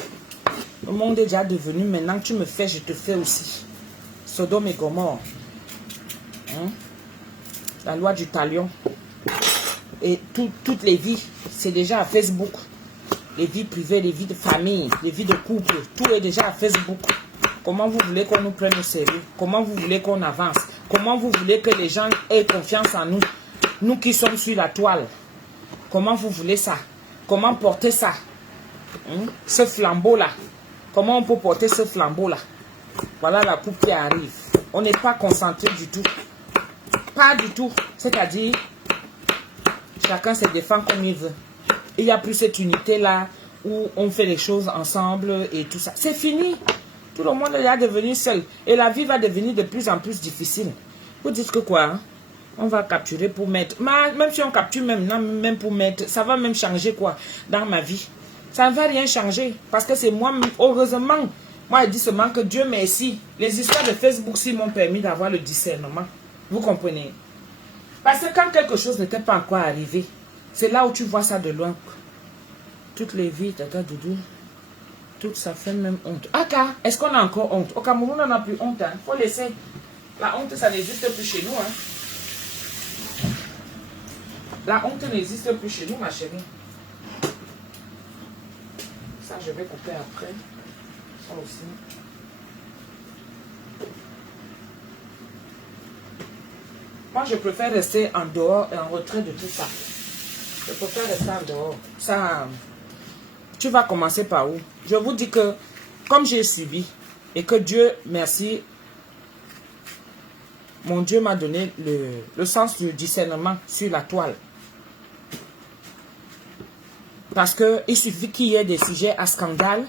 Le monde est déjà devenu, maintenant tu me fais, je te fais aussi. Sodome et Gomorrhe. Hein? La loi du talion. Et toutes les vies, c'est déjà à Facebook. Les vies privées, les vies de famille, les vies de couple, tout est déjà à Facebook. Comment vous voulez qu'on nous prenne au sérieux? Comment vous voulez qu'on avance? Comment vous voulez que les gens aient confiance en nous? Nous qui sommes sur la toile. Comment vous voulez ça? Comment porter ça? Ce flambeau-là. Comment on peut porter ce flambeau-là? Voilà la coupe qui arrive. On n'est pas concentré du tout. Pas du tout. C'est-à-dire, chacun se défend comme il veut. Il n'y a plus cette unité-là où on fait les choses ensemble et tout ça. C'est fini. Tout le monde est devenu seul. Et la vie va devenir de plus en plus difficile. Vous dites que quoi, hein? On va capturer pour mettre. Même si on capture même pour mettre, ça va même changer quoi dans ma vie. Ça ne va rien changer. Parce que c'est moi, heureusement, moi je dis seulement que Dieu merci. Les histoires de Facebook s'y m'ont permis d'avoir le discernement. Vous comprenez? Parce que quand quelque chose n'était pas encore arrivé, c'est là où tu vois ça de loin. Toutes les vies, tata doudou, tout ça fait même honte. Aka, est-ce qu'on a encore honte? Au Cameroun, on n'a plus honte. Il faut laisser. La honte, ça n'existe plus chez nous. Hein. La honte n'existe plus chez nous, ma chérie. Ça, je vais couper après. Ça aussi. Moi, je préfère rester en dehors et en retrait de tout ça. Je préfère rester en dehors. Ça, tu vas commencer par où? Je vous dis que, comme j'ai suivi, et que Dieu, merci, mon Dieu m'a donné le sens du discernement sur la toile. Parce qu'il suffit qu'il y ait des sujets à scandale.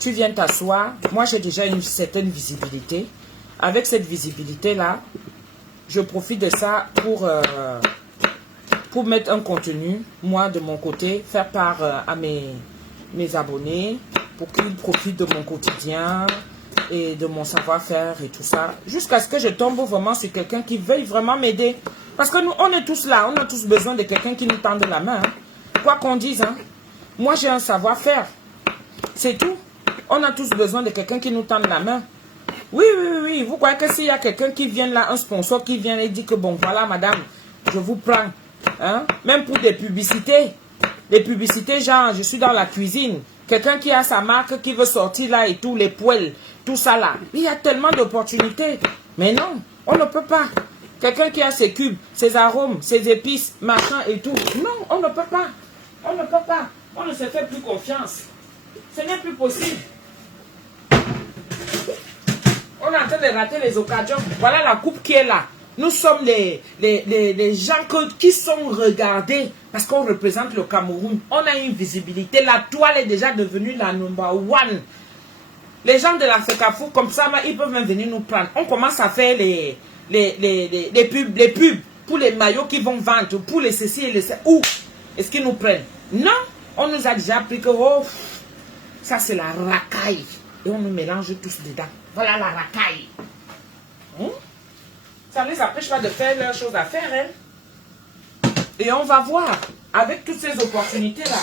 Tu viens t'asseoir. Moi, j'ai déjà une certaine visibilité. Avec cette visibilité-là, je profite de ça pour mettre un contenu, moi, de mon côté, faire part à mes abonnés, pour qu'ils profitent de mon quotidien et de mon savoir-faire et tout ça. Jusqu'à ce que je tombe vraiment sur quelqu'un qui veuille vraiment m'aider. Parce que nous, on est tous là. On a tous besoin de quelqu'un qui nous tende la main. Hein. Quoi qu'on dise, hein. Moi, j'ai un savoir-faire. C'est tout. On a tous besoin de quelqu'un qui nous tende la main. Oui, oui, oui, oui. Vous croyez que s'il y a quelqu'un qui vient là, un sponsor qui vient et dit que bon, voilà, madame, je vous prends. Hein? Même pour des publicités. Des publicités genre, je suis dans la cuisine. Quelqu'un qui a sa marque qui veut sortir là et tout, les poêles, tout ça là. Il y a tellement d'opportunités. Mais non, on ne peut pas. Quelqu'un qui a ses cubes, ses arômes, ses épices, machin et tout. Non, on ne peut pas. On ne peut pas. On ne se fait plus confiance. Ce n'est plus possible. On est en train de rater les occasions. Voilà la coupe qui est là. Nous sommes les gens qui sont regardés parce qu'on représente le Cameroun. On a une visibilité. La toile est déjà devenue la number one. Les gens de la FECAFOU, comme ça, ils peuvent même venir nous prendre. On commence à faire les pubs pour les maillots qui vont vendre, pour les ceci et les ça. Où est-ce qu'ils nous prennent? Non, on nous a déjà appris que oh, ça c'est la racaille. Et on nous mélange tous dedans. Voilà la racaille. Ça ne les empêche pas de faire leurs choses à faire. Hein? Et on va voir, avec toutes ces opportunités-là.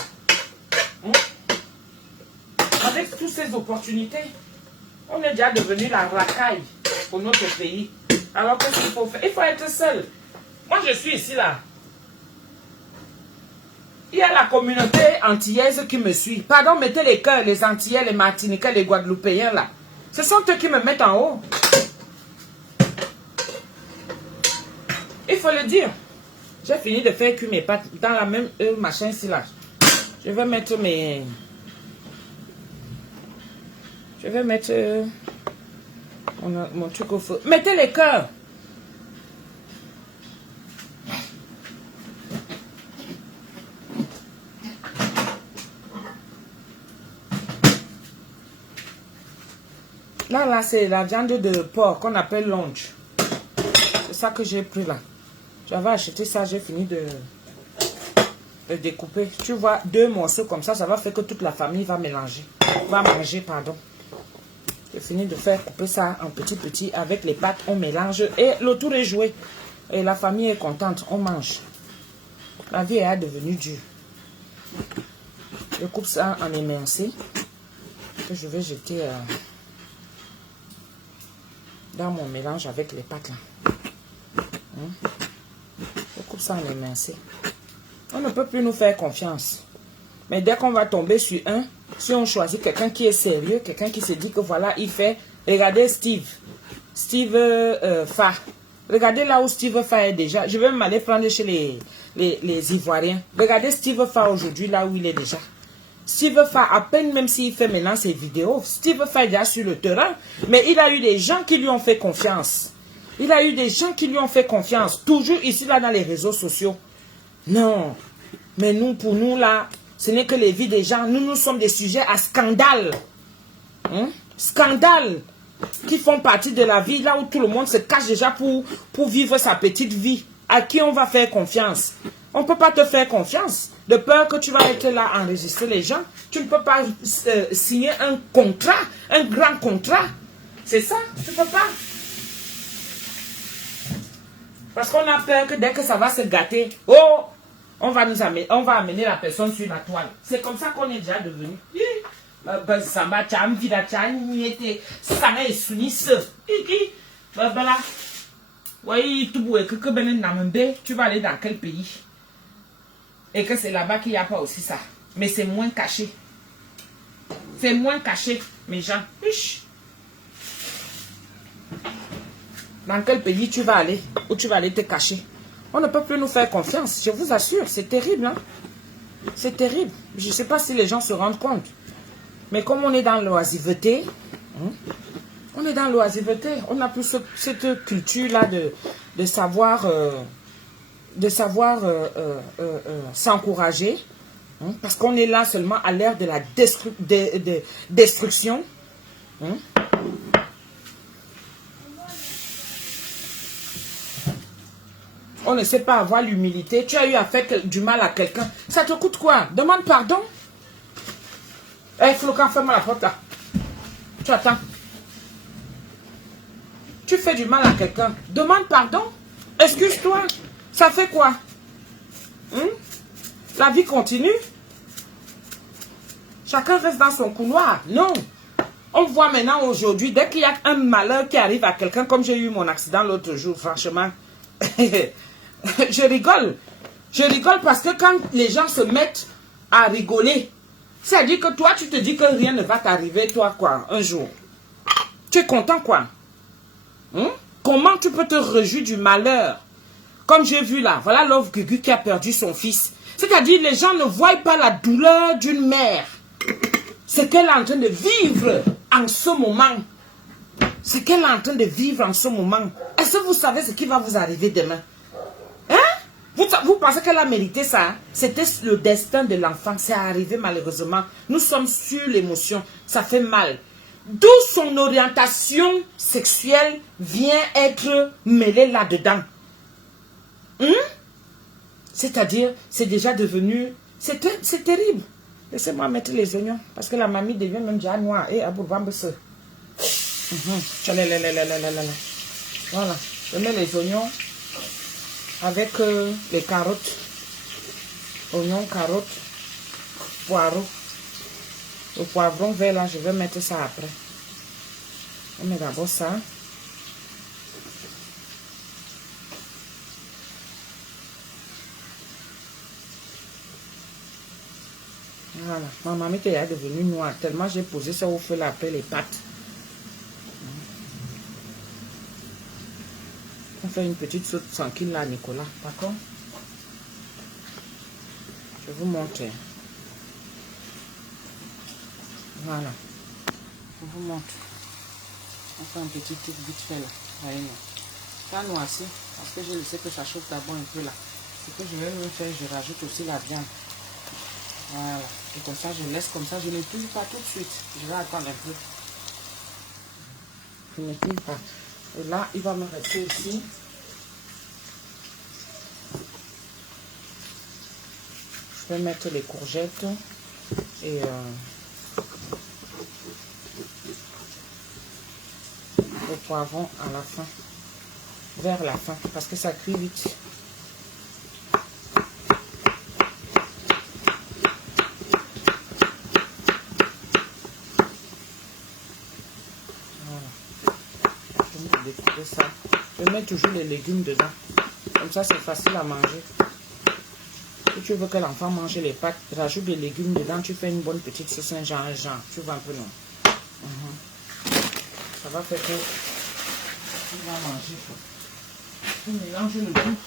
Avec toutes ces opportunités, on est déjà devenu la racaille pour notre pays. Alors qu'est-ce qu'il faut faire? Il faut être seul. Moi, je suis ici, là. Il y a la communauté antillaise qui me suit. Pardon, mettez les cœurs, les Antillais, les Martiniquais, les Guadeloupéens, là. Ce sont eux qui me mettent en haut. Il faut le dire. J'ai fini de faire cuire mes pâtes dans la même machin ici, là. Je vais mettre mes... Je vais mettre mon truc au feu. Mettez les cœurs. Là, c'est la viande de porc qu'on appelle longe. C'est ça que j'ai pris là. J'avais acheté ça, j'ai fini de découper. Tu vois, 2 morceaux comme ça, ça va faire que toute la famille va mélanger. Va manger, pardon. J'ai fini de faire couper ça en petit avec les pâtes, on mélange et le tour est joué. Et la famille est contente, on mange. La vie est devenue dure. Je coupe ça en émincé que je vais jeter dans mon mélange avec les pâtes là. Je coupe ça en émincé. On ne peut plus nous faire confiance. Mais dès qu'on va tomber sur un, si on choisit quelqu'un qui est sérieux, quelqu'un qui se dit que voilà, il fait... Regardez Steve Fa. Regardez là où Steve Fa est déjà. Je vais m'aller prendre chez les Ivoiriens. Regardez Steve Fa aujourd'hui, là où il est déjà. Steve Fa, à peine même s'il fait maintenant ses vidéos, Steve Fa est déjà sur le terrain. Mais il a eu des gens qui lui ont fait confiance. Il a eu des gens qui lui ont fait confiance. Toujours ici, là, dans les réseaux sociaux. Non. Mais nous, pour nous, là, ce n'est que les vies des gens. Nous sommes des sujets à scandale. Hein? Scandale. Qui font partie de la vie, là où tout le monde se cache déjà pour vivre sa petite vie. À qui on va faire confiance? On ne peut pas te faire confiance. De peur que tu vas être là à enregistrer les gens. Tu ne peux pas signer un contrat, un grand contrat. C'est ça, tu ne peux pas. Parce qu'on a peur que dès que ça va se gâter, oh, on va amener la personne sur la toile. C'est comme ça qu'on est déjà devenu. Tu vas aller dans quel pays? Et que c'est là-bas qu'il n'y a pas aussi ça. Mais c'est moins caché. C'est moins caché, mes gens. Dans quel pays tu vas aller? Où tu vas aller te cacher? On ne peut plus nous faire confiance. Je vous assure, c'est terrible. Hein? C'est terrible. Je ne sais pas si les gens se rendent compte. Mais comme on est dans l'oisiveté, on est dans l'oisiveté. On n'a plus cette culture-là de savoir... s'encourager, hein, parce qu'on est là seulement à l'ère de la destruction. Hein. On ne sait pas avoir l'humilité. Tu as eu à faire du mal à quelqu'un. Ça te coûte quoi? Demande pardon. Flocan, ferme la porte là. Tu attends. Tu fais du mal à quelqu'un. Demande pardon. Excuse-toi. Ça fait quoi? La vie continue. Chacun reste dans son couloir. Non. On voit maintenant aujourd'hui, dès qu'il y a un malheur qui arrive à quelqu'un, comme j'ai eu mon accident l'autre jour, franchement, je rigole. Je rigole parce que quand les gens se mettent à rigoler, ça dit que toi, tu te dis que rien ne va t'arriver, toi, quoi, un jour. Tu es content, quoi? Comment tu peux te réjouir du malheur? Comme j'ai vu là, voilà Love Gugu qui a perdu son fils. C'est-à-dire, les gens ne voient pas la douleur d'une mère. Ce qu'elle est en train de vivre en ce moment. Ce qu'elle est en train de vivre en ce moment. Est-ce que vous savez ce qui va vous arriver demain? Hein? Vous pensez qu'elle a mérité ça? Hein? C'était le destin de l'enfant. C'est arrivé malheureusement. Nous sommes sur l'émotion. Ça fait mal. D'où son orientation sexuelle vient être mêlée là-dedans. C'est-à-dire, c'est déjà devenu... C'est terrible. Laissez-moi mettre les oignons. Parce que la mamie devient même déjà noire. Et aboubambese. Voilà. Je mets les oignons avec les carottes. Oignons, carottes, poireaux. Le poivron vert là, je vais mettre ça après. On met d'abord ça. Voilà, ma mamie est devenue noire tellement j'ai posé ça au feu là après les pâtes. On fait une petite sauce tranquille là, Nicolas, d'accord? Je vous montre. Voilà, je vous montre. On fait un petit truc vite fait là. Voyez, ça noirci parce que je sais que ça chauffe d'abord un peu là. Ce que je vais me faire, je rajoute aussi la viande. Voilà. Et comme ça, je laisse comme ça. Je ne touche pas tout de suite. Je vais attendre un peu. Je ne touche pas. Et là, il va me rester ici. Je vais mettre les courgettes et le poivron à la fin. Vers la fin. Parce que ça cuit vite. Ça. Je mets toujours les légumes dedans. Comme ça, c'est facile à manger. Si tu veux que l'enfant mange les pâtes, rajoute des légumes dedans. Tu fais une bonne petite sauce, un genre. Tu vois un peu, non? Ça va faire que tu vas manger. Tu mélanges le tout.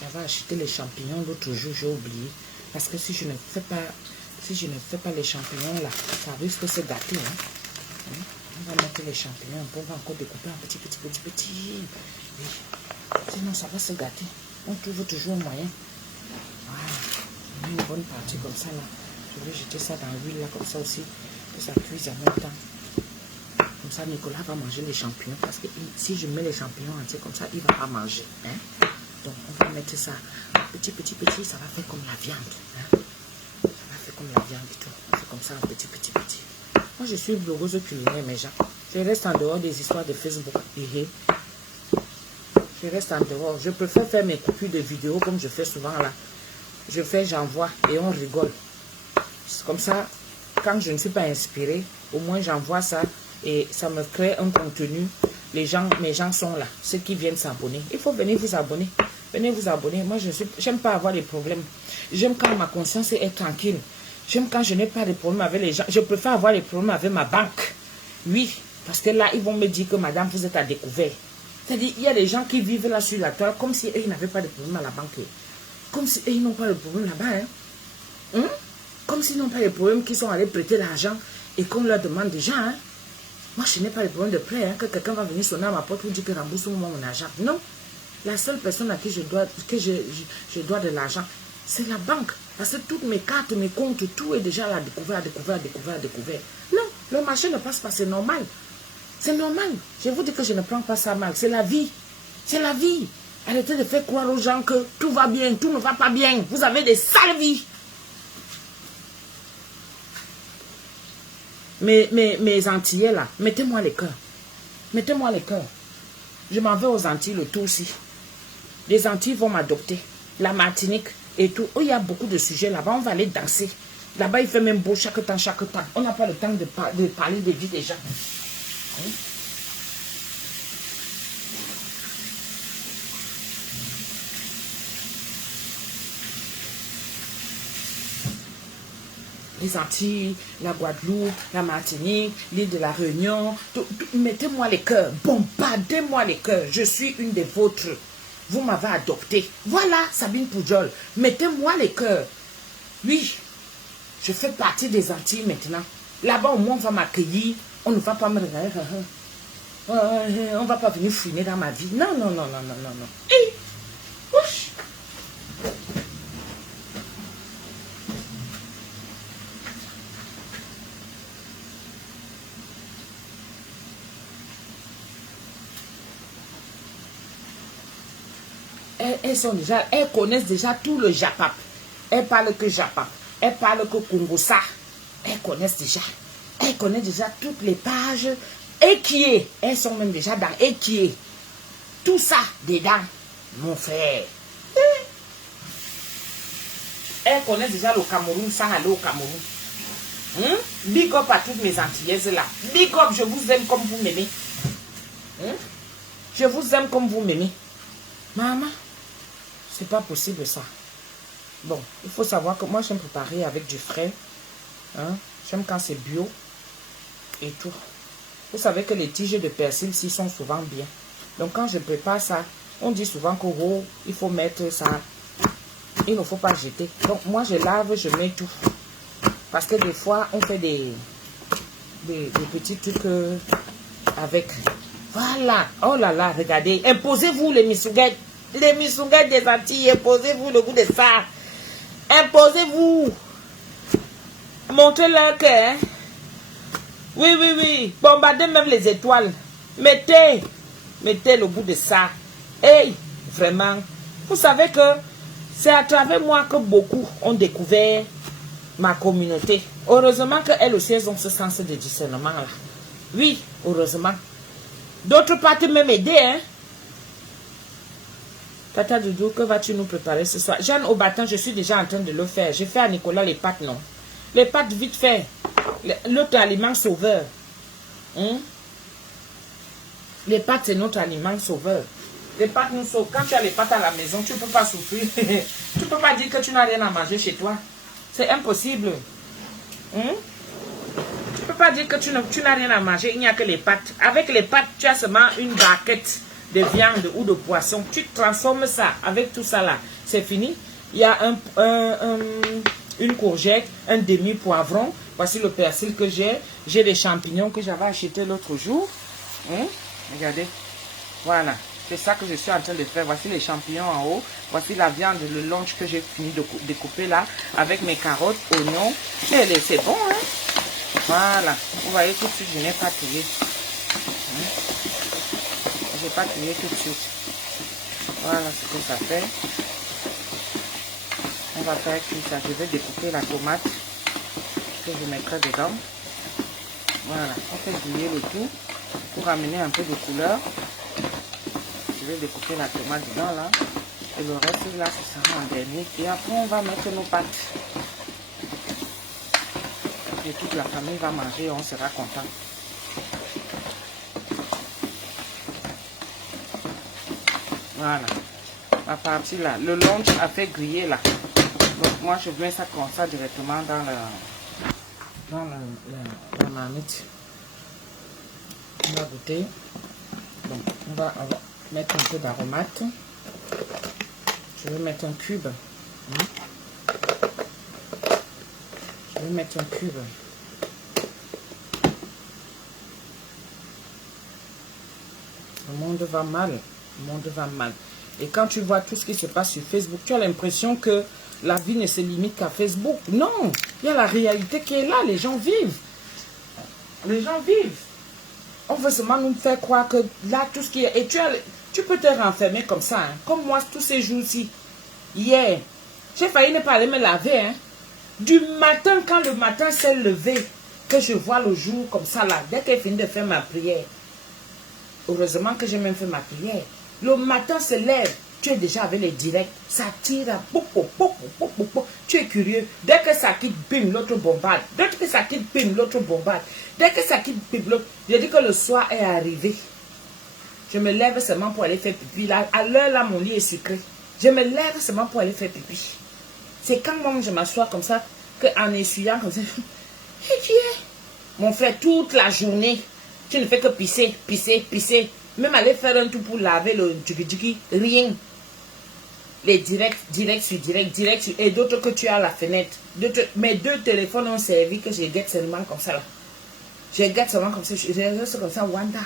J'avais acheté les champignons l'autre jour, j'ai oublié. Parce que si je ne fais pas les champignons là, ça risque de se gâter. Hein. On va mettre les champignons, on va encore découper en petit. Oui. Sinon, ça va se gâter. On trouve toujours un moyen. Voilà. Une bonne partie comme ça là. Je vais jeter ça dans l'huile là, comme ça aussi, que ça cuise en même temps. Comme ça, Nicolas va manger les champignons. Parce que si je mets les champignons entiers comme ça, il ne va pas manger. Hein? Donc, on va mettre ça petit. Ça va faire comme la viande. Hein? Ça va faire comme la viande et tout. On fait comme ça, petit. Moi, je suis blogueuse culinaire, mes gens. Je reste en dehors des histoires de Facebook. Je reste en dehors. Je préfère faire mes coupures de vidéos comme je fais souvent là. J'envoie et on rigole. Comme ça, quand je ne suis pas inspirée, au moins j'envoie ça et ça me crée un contenu. Mes gens sont là, ceux qui viennent s'abonner. Il faut venir vous abonner. Venez vous abonner. Moi, j'aime pas avoir des problèmes. J'aime quand ma conscience est tranquille. J'aime quand je n'ai pas de problème avec les gens. Je préfère avoir des problèmes avec ma banque. Oui, parce que là, ils vont me dire que madame, vous êtes à découvert. C'est-à-dire, il y a des gens qui vivent là sur la toile comme si eux, ils n'avaient pas de problème à la banque. Comme si eux, ils n'ont pas de problème là-bas. Comme s'ils n'ont pas de problème qu'ils sont allés prêter l'argent et qu'on leur demande déjà. Moi, je n'ai pas de problème de prêt. Que quelqu'un va venir sonner à ma porte pour dire que rembourse-moi mon argent. Non. La seule personne à qui je dois de l'argent, c'est la banque. Parce que toutes mes cartes, mes comptes, tout est déjà à découvert. Non, le marché ne passe pas, c'est normal. C'est normal. Je vous dis que je ne prends pas ça mal. C'est la vie. C'est la vie. Arrêtez de faire croire aux gens que tout va bien, tout ne va pas bien. Vous avez des sales vies. Mes Antillais là, mettez-moi les cœurs. Mettez-moi les cœurs. Je m'en vais aux Antilles le tour aussi. Les Antilles vont m'adopter. La Martinique et tout. Oh, il y a beaucoup de sujets là-bas. On va aller danser. Là-bas, il fait même beau chaque temps. On n'a pas le temps de parler de vie des gens. Les Antilles, la Guadeloupe, la Martinique, l'île de la Réunion. Mettez-moi les cœurs. Bombardez-moi les cœurs. Je suis une des vôtres. Vous m'avez adopté. Voilà, Sabine Poujol. Mettez-moi les cœurs. Oui, je fais partie des Antilles maintenant. Là-bas, au moins, on va m'accueillir. On ne va pas me regarder. On ne va pas venir fouiner dans ma vie. Non. Hey, ouch. Elles connaissent déjà tout le Japap. Elles parlent que Japap. Elles parlent que Kongosa. Elles connaissent déjà. Elles connaissent déjà toutes les pages. Ekié. Elles sont même déjà dans Ekié. Tout ça dedans, mon frère. Elles connaissent déjà le Cameroun sans aller au Cameroun. Big up à toutes mes Antillaises là. Big up, je vous aime comme vous m'aimez. Je vous aime comme vous m'aimez. Maman, c'est pas possible ça. Bon, il faut savoir que moi j'aime préparer avec du frais. J'aime quand c'est bio et tout. Vous savez que les tiges de persil ici sont souvent bien. Donc quand je prépare ça, on dit souvent que il faut mettre ça. Il ne faut pas jeter. Donc moi je lave, je mets tout. Parce que des fois on fait des petits trucs avec. Voilà. Oh là là, regardez. Imposez-vous les misouguettes. Les misouguettes des Antilles. Imposez-vous le goût de ça. Imposez-vous. Montrez-leur que. Oui. Bombardez même les étoiles. Mettez le goût de ça. Hey, vraiment. Vous savez que c'est à travers moi que beaucoup ont découvert ma communauté. Heureusement qu'elles aussi, elles ont ce sens de discernement là. Oui, heureusement. D'autres partent même aider, Tata Doudou, que vas-tu nous préparer ce soir? Jeanne au bâton, je suis déjà en train de le faire. J'ai fait à Nicolas les pâtes, non? Les pâtes vite fait. L'autre aliment sauveur. Les pâtes, c'est notre aliment sauveur. Les pâtes nous sauvent. Quand tu as les pâtes à la maison, tu ne peux pas souffrir. Tu ne peux pas dire que tu n'as rien à manger chez toi. C'est impossible. Tu ne peux pas dire que tu n'as rien à manger. Il n'y a que les pâtes. Avec les pâtes, tu as seulement une barquette de viande ou de poisson. Tu transformes ça avec tout ça là. C'est fini. Il y a une courgette, un demi-poivron. Voici le persil que j'ai. J'ai des champignons que j'avais achetés l'autre jour. Regardez. Voilà. C'est ça que je suis en train de faire. Voici les champignons en haut. Voici la viande, le lunch que j'ai fini de découper là. Avec mes carottes, oignons. Et c'est bon, hein. Voilà. Vous voyez tout de suite, je n'ai pas trié. Je n'ai pas trié tout de suite. Voilà ce que ça fait. On va faire cuire ça. Je vais découper la tomate que je mettrai dedans. Voilà. On fait griller le tout pour amener un peu de couleur. Je vais découper la tomate dedans là. Et le reste là, ce sera en dernier. Et après, on va mettre nos pâtes. Et toute la famille va manger, on sera content. Voilà. La partie là. Le lunch a fait griller là. Donc moi, je mets ça comme ça directement dans la marmite. On va goûter. Donc, on va mettre un peu d'aromate. Je vais mettre un cube. Je vais mettre un cube. Le monde va mal. Le monde va mal. Et quand tu vois tout ce qui se passe sur Facebook, tu as l'impression que la vie ne se limite qu'à Facebook. Non, il y a la réalité qui est là. Les gens vivent. Les gens vivent. On veut seulement nous faire croire que là, tout ce qui est... Et tu peux te renfermer comme ça. Hein. Comme moi, tous ces jours-ci. Hier, j'ai failli ne pas aller me laver. Hein. Du matin, quand le matin s'est levé, que je vois le jour comme ça là, dès qu'elle finit de faire ma prière. Heureusement que j'ai même fait ma prière. Le matin se lève, tu es déjà avec les directs. Ça tire à tu es curieux. Dès que ça quitte, bim, l'autre bombarde. Dès que ça quitte, bim, l'autre bombarde. Dès que ça quitte, bim, l'autre. Je dis que le soir est arrivé. Je me lève seulement pour aller faire pipi. Là, à l'heure là, mon lit est sucré. Je me lève seulement pour aller faire pipi. C'est quand moi je m'assois comme ça, qu'en essuyant comme ça, et tu es. Mon frère, toute la journée, tu ne fais que pisser, pisser, pisser. Même aller faire un tout pour laver le djiki, rien. Les directs, direct sur direct, direct sur... Et d'autres que tu as à la fenêtre. Mes deux téléphones ont servi que je guette seulement comme ça là. Je guette seulement comme ça. Je reste comme ça, Wanda.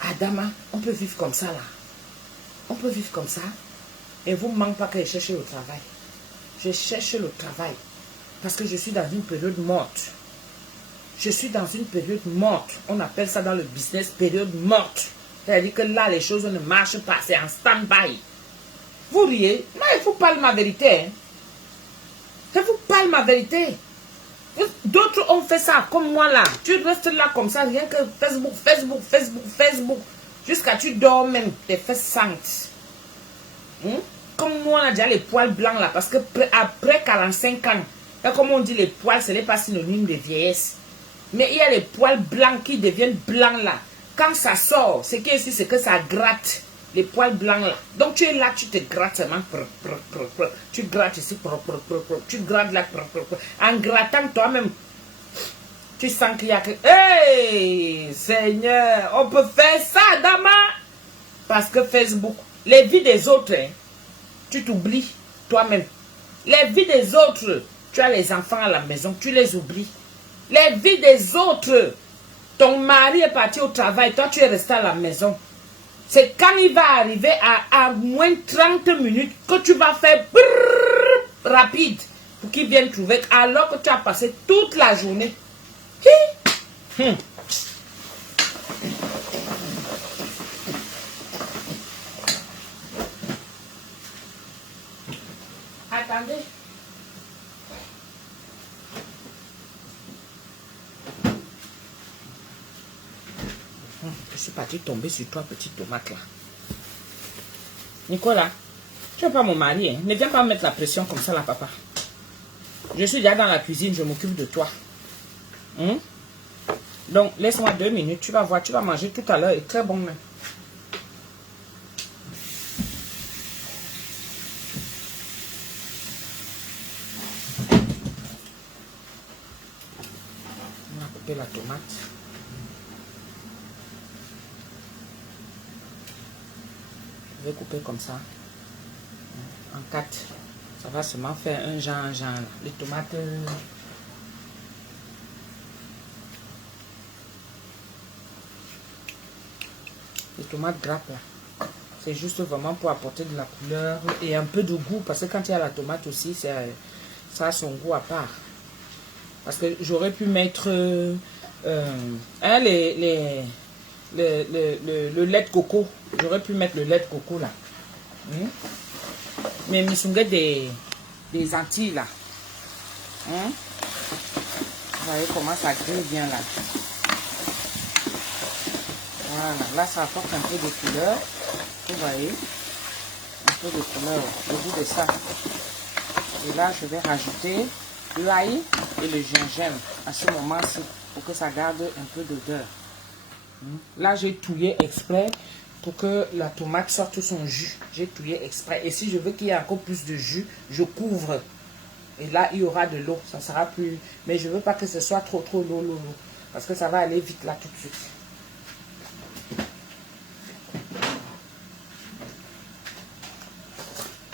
Adama, on peut vivre comme ça là. On peut vivre comme ça. Et vous ne manquez pas que je cherche le travail. Je cherche le travail. Parce que je suis dans une période morte. Je suis dans une période morte. On appelle ça dans le business période morte. C'est-à-dire que là, les choses ne marchent pas. C'est en stand-by. Vous riez. Non, il faut parler ma vérité. Hein. Je vous parle ma vérité. D'autres ont fait ça comme moi là. Tu restes là comme ça, rien que Facebook, Facebook, Facebook, Facebook. Jusqu'à tu dors même. Tes fesses saintes. Comme moi, on a déjà les poils blancs là. Parce que après 45 ans, et comme on dit, les poils, ce n'est pas synonyme de vieillesse. Mais il y a les poils blancs qui deviennent blancs là. Quand ça sort, ce qui est ici, c'est que ça gratte. Les poils blancs là. Donc tu es là, tu te grattes seulement. Tu grattes ici. Tu grattes là. En grattant toi-même, tu sens qu'il y a que... Hey, Seigneur, on peut faire ça, Dama. Parce que Facebook, les vies des autres, hein, tu t'oublies toi-même. Les vies des autres, tu as les enfants à la maison, tu les oublies. Les vies des autres, ton mari est parti au travail, toi tu es resté à la maison. C'est quand il va arriver à moins 30 minutes que tu vas faire rapide pour qu'il vienne trouver alors que tu as passé toute la journée. Attendez. Je suis partie tomber sur toi, petite tomate là. Nicolas, tu n'es pas mon mari, hein? Ne viens pas me mettre la pression comme ça là, papa. Je suis déjà dans la cuisine, je m'occupe de toi. Donc, laisse-moi 2 minutes, tu vas voir, tu vas manger tout à l'heure et très bon même. On va couper la tomate. Je vais couper comme ça. en 4. Ça va seulement faire un genre. Les tomates... Les tomates grappes là. C'est juste vraiment pour apporter de la couleur et un peu de goût. Parce que quand il y a la tomate aussi, ça a son goût à part. Parce que j'aurais pu mettre hein, le lait de coco. J'aurais pu mettre le lait de coco là. Mais misungé des Antilles là. Vous voyez comment ça grille bien là. Voilà, là ça apporte un peu de couleur. Vous voyez, un peu de couleur au bout de ça. Et là je vais rajouter l'ail et le gingembre à ce moment-ci pour que ça garde un peu d'odeur. Là j'ai touillé exprès pour que la tomate sorte son jus. J'ai touillé exprès. Et si je veux qu'il y ait encore plus de jus, je couvre. Et là il y aura de l'eau. Ça sera plus. Mais je veux pas que ce soit trop l'eau. Parce que ça va aller vite là tout de suite.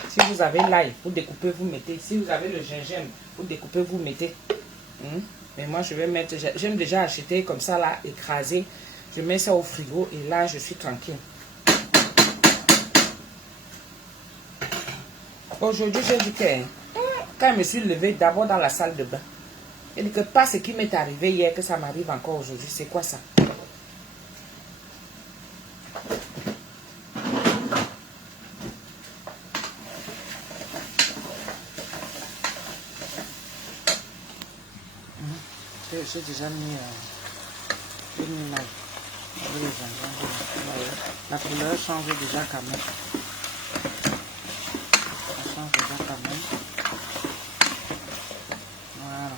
Si vous avez l'ail, vous découpez, vous mettez. Si vous avez le gingembre, vous découpez, vous mettez. Mais moi, je vais mettre... J'aime déjà acheter comme ça, là, écrasé. Je mets ça au frigo et là, je suis tranquille. Aujourd'hui, j'ai dit que... Quand je me suis levée d'abord dans la salle de bain, j'ai dit que pas ce qui m'est arrivé hier, que ça m'arrive encore aujourd'hui. C'est quoi ça? J'ai déjà mis l'ail. La couleur change déjà quand même. Ça change déjà quand même. Voilà.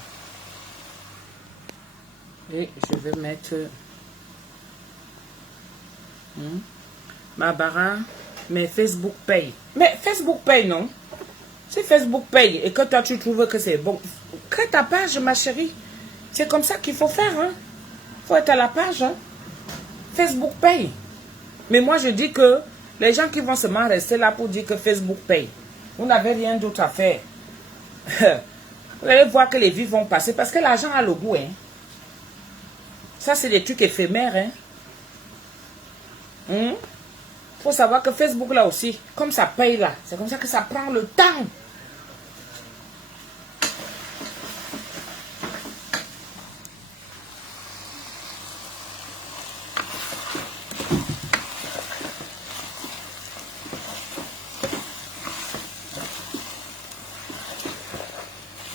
Et je vais mettre ma barre, mais Facebook Pay. Mais Facebook Pay, non? Si Facebook Pay et que toi tu trouves que c'est bon, crée ta page, ma chérie. C'est comme ça qu'il faut faire. Il faut être à la page. Facebook Pay. Mais moi, je dis que les gens qui vont seulement rester là pour dire que Facebook Pay, vous n'avez rien d'autre à faire. Vous allez voir que les vies vont passer parce que l'argent a le goût. Ça, c'est des trucs éphémères. Faut savoir que Facebook, là aussi, comme ça paye là, c'est comme ça que ça prend le temps.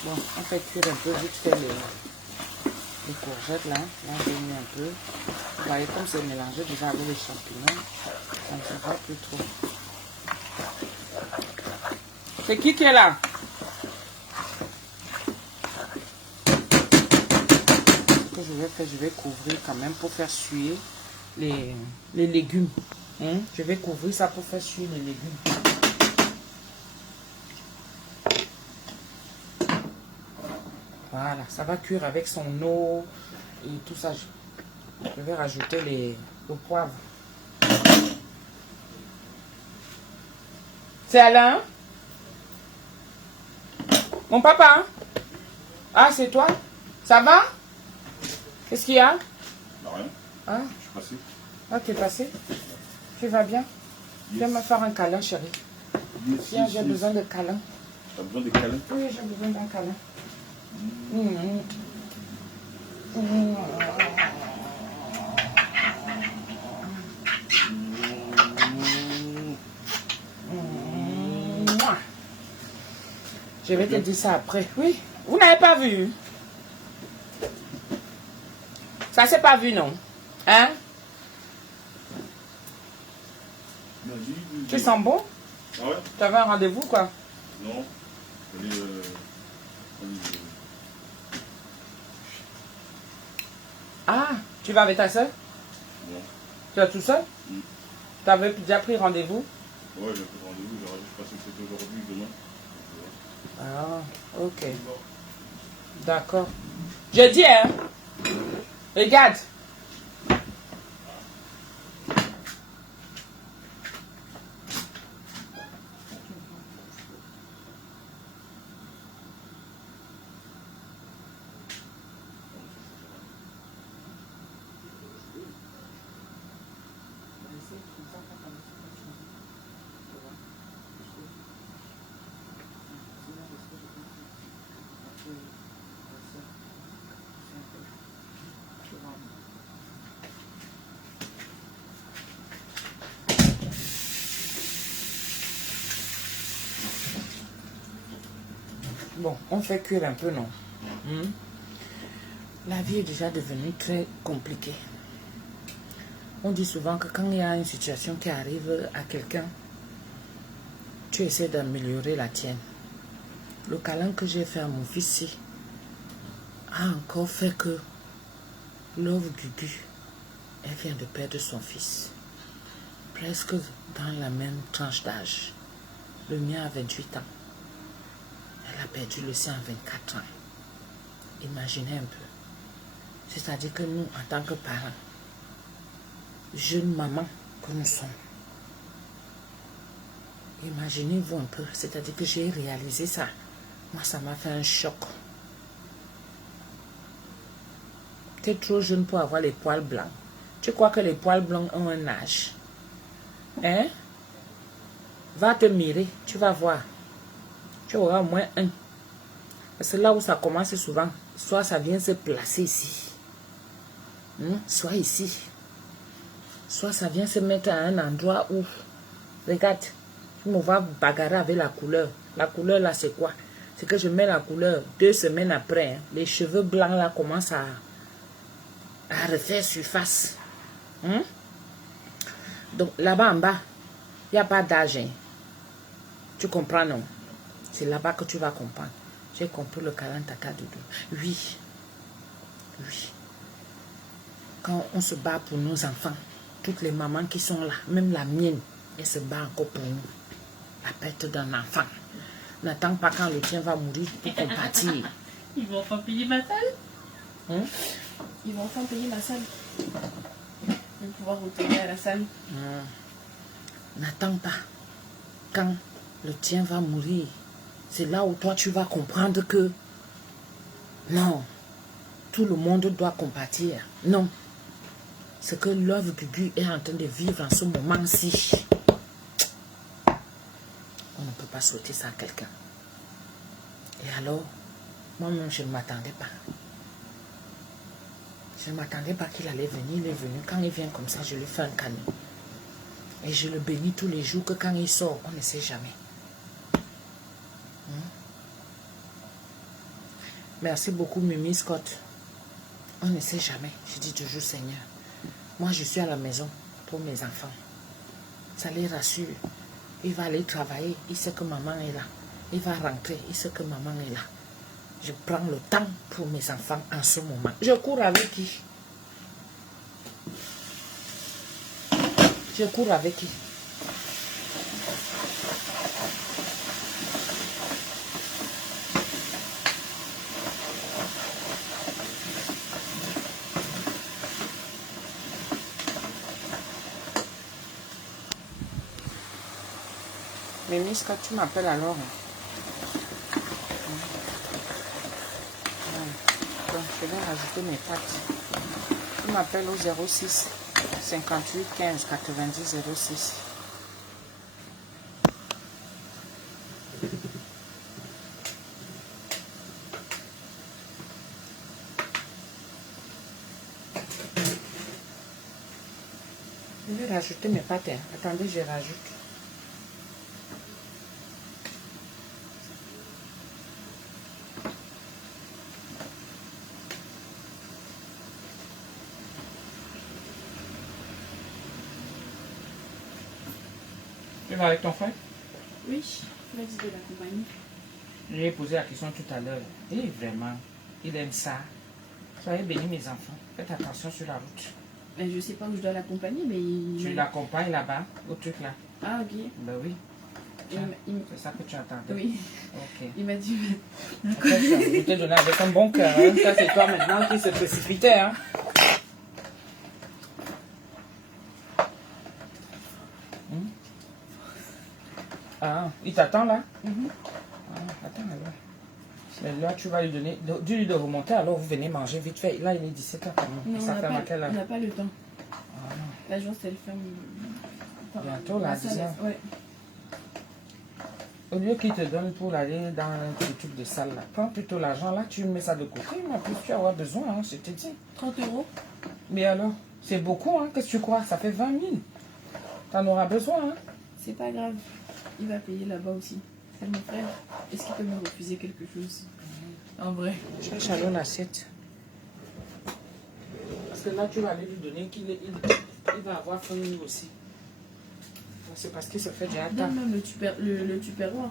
Bon, on fait cuire un peu vite fait les courgettes là. Là, j'ai mis un peu. Vous voyez, comme c'est mélangé déjà avec les champignons, ça ne se voit plus trop. C'est qui est là? Ce que je vais faire, je vais couvrir quand même pour faire suer les légumes. Je vais couvrir ça pour faire suer les légumes. Voilà, ça va cuire avec son eau et tout ça. Je vais rajouter le poivre. C'est Alain? Mon papa? Ah, c'est toi? Ça va? Qu'est-ce qu'il y a? Rien. Ah? Je suis passé. Ah, t'es passé? Tu vas bien? Viens me faire un câlin, chérie. Viens, j'ai besoin de câlin. Tu as besoin de câlin? Oui, j'ai besoin d'un câlin. Je vais te dire ça après. Oui, vous n'avez pas vu? Ça s'est pas vu, non? Hein? Tu sens bon? Ah ouais? Tu avais un rendez-vous, quoi? Non. Ah, tu vas avec ta soeur? Non. Tu vas tout seul? Tu avais déjà pris rendez-vous? Ouais, j'ai pris rendez-vous. Je pense que c'est aujourd'hui, demain. Ah, ok. D'accord. Je dis, hein? Regarde. Bon, on fait cuire un peu, non? La vie est déjà devenue très compliquée. On dit souvent que quand il y a une situation qui arrive à quelqu'un, tu essaies d'améliorer la tienne. Le câlin que j'ai fait à mon fils a encore fait que Love Gugu, elle vient de perdre son fils. Presque dans la même tranche d'âge. Le mien a 28 ans. Elle a perdu le sien à 24 ans. Imaginez un peu. C'est-à-dire que nous, en tant que parents, jeunes mamans que nous sommes, imaginez-vous un peu. C'est-à-dire que j'ai réalisé ça. Moi, ça m'a fait un choc. Tu es trop jeune pour avoir les poils blancs. Tu crois que les poils blancs ont un âge? Hein? Va te mirer, tu vas voir. Tu auras au moins un. C'est là où ça commence souvent. Soit ça vient se placer ici. Soit ici. Soit ça vient se mettre à un endroit où... Regarde, je me vois bagarrer avec la couleur. La couleur là, c'est quoi? C'est que je mets la couleur 2 semaines après. Les cheveux blancs là commencent à refaire surface. Donc là-bas en bas, il n'y a pas d'âge. Tu comprends, non? C'est là-bas que tu vas comprendre. J'ai compris le Kalantaka Doudou. Oui. Oui. Quand on se bat pour nos enfants, toutes les mamans qui sont là, même la mienne, elle se bat encore pour nous. La perte d'un enfant. N'attends pas quand le tien va mourir pour qu'on partir. Ils vont enfin payer ma salle. Ils vont enfin payer ma salle. Je vais pouvoir retourner à la salle. N'attends pas quand le tien va mourir. C'est là où toi tu vas comprendre que non, tout le monde doit compatir. Non. Ce que Love Gugu est en train de vivre en ce moment-ci, on ne peut pas souhaiter ça à quelqu'un. Et alors, moi-même, je ne m'attendais pas. Je ne m'attendais pas qu'il allait venir. Il est venu. Quand il vient comme ça, je lui fais un câlin. Et je le bénis tous les jours que quand il sort, on ne sait jamais. Merci beaucoup, Mimi Scott. On ne sait jamais. Je dis toujours, Seigneur, moi, je suis à la maison pour mes enfants. Ça les rassure. Il va aller travailler. Il sait que maman est là. Il va rentrer. Il sait que maman est là. Je prends le temps pour mes enfants en ce moment. Je cours avec qui? Je cours avec qui? Mais Miss, quand tu m'appelles alors, donc je vais rajouter mes pâtes. Tu m'appelles au 06 58 15 90 06. Je vais rajouter mes pâtes. Attendez, je rajoute. Tu vas avec ton frère? Oui, il m'a dit de l'accompagner. Je lui ai posé la question tout à l'heure. Et vraiment, il aime ça. Soyez bénis mes enfants. Faites attention sur la route. Ben, je sais pas où je dois l'accompagner, mais il... Tu l'accompagnes là-bas, au truc là. Ah, ok. Ben oui. C'est ça que tu attendais. Oui. Ok. Il m'a dit... En fait, je t'ai donné avec un bon cœur. Hein. Ça, c'est toi maintenant qui se précipitait. Hein. Ah, il t'attend là? Attends alors. Mais là, tu vas lui donner. Dis-lui de remonter, alors vous venez manger vite fait. Là, il est 17h quand même. Non, Ça ferme à quelle heure? on n'a pas le temps. La journée, c'est le ferme. Bientôt, là, 10h. Ouais. Au lieu qu'il te donne pour aller dans ce truc de salle là, prends plutôt l'argent là, tu mets ça de côté. Mais en plus, tu vas avoir besoin, hein, je te dis. 30 €. Mais alors, c'est beaucoup, hein? Qu'est-ce que tu crois? Ça fait 20 000. T'en auras besoin, hein? C'est pas grave. Il va payer là-bas aussi. Mon frère, est-ce qu'il peut me refuser quelque chose? En vrai. Cherche alors l'assiette. Parce que là, tu vas aller lui donner il va avoir faim lui aussi. C'est parce qu'il se fait déjà tard. Donne même le tupperware.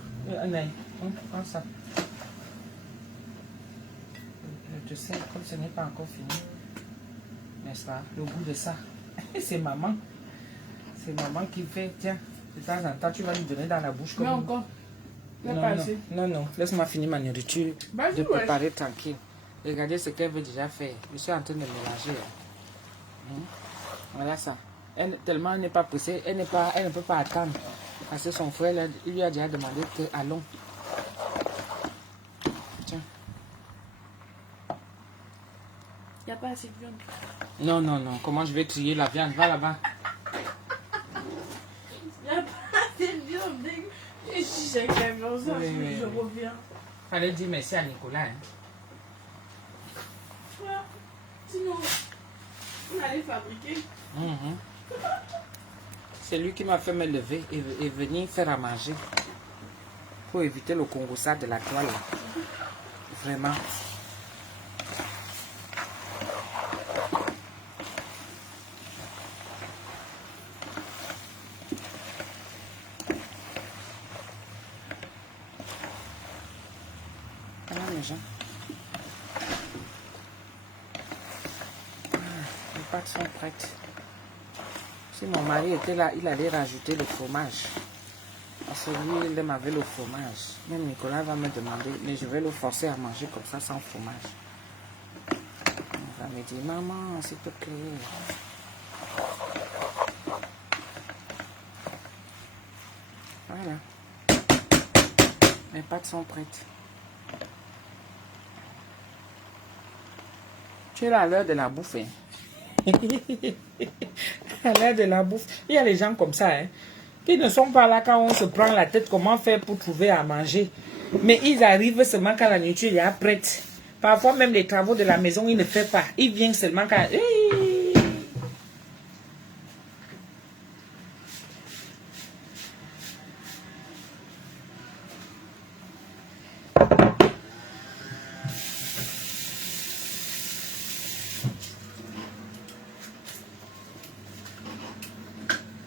On prend ça. Je sais, comme ce n'est pas encore fini. N'est-ce pas? Le goût de ça. C'est maman. C'est maman qui fait. Tiens, de temps en temps, tu vas lui donner dans la bouche. Comme Mais encore. Non, non, non. Laisse-moi finir ma nourriture. De préparer tranquille. Regardez ce qu'elle veut déjà faire. Je suis en train de mélanger. Voilà ça. Tellement elle n'est pas pressée, elle ne peut pas attendre. Parce que son frère là, il lui a déjà demandé que allons. Tiens. Il n'y a pas assez de viande. Non, non, non. Comment je vais trier la viande? Va là-bas. Il n'y a pas assez de viande. Et si j'ai la viande, je reviens. Fallait dire merci à Nicolas. Hein. Ouais. Sinon, on allait fabriquer. C'est lui qui m'a fait me lever et venir faire à manger. Pour éviter le congossat de la toile. Vraiment. Voilà mes gens. Les pâtes sont prêtes. Si mon mari était là, il allait rajouter le fromage. Parce que lui, il aime avec le fromage. Même Nicolas va me demander, mais je vais le forcer à manger comme ça sans fromage. Il va me dire, maman, s'il te plaît. Voilà. Mes pâtes sont prêtes. Tu es là à l'heure de la bouffe. Hein? À l'heure de la bouffe. Il y a les gens comme ça, hein, qui ne sont pas là quand on se prend la tête comment faire pour trouver à manger. Mais ils arrivent seulement quand la nourriture est prête. Parfois même les travaux de la maison, ils ne font pas. Ils viennent seulement quand...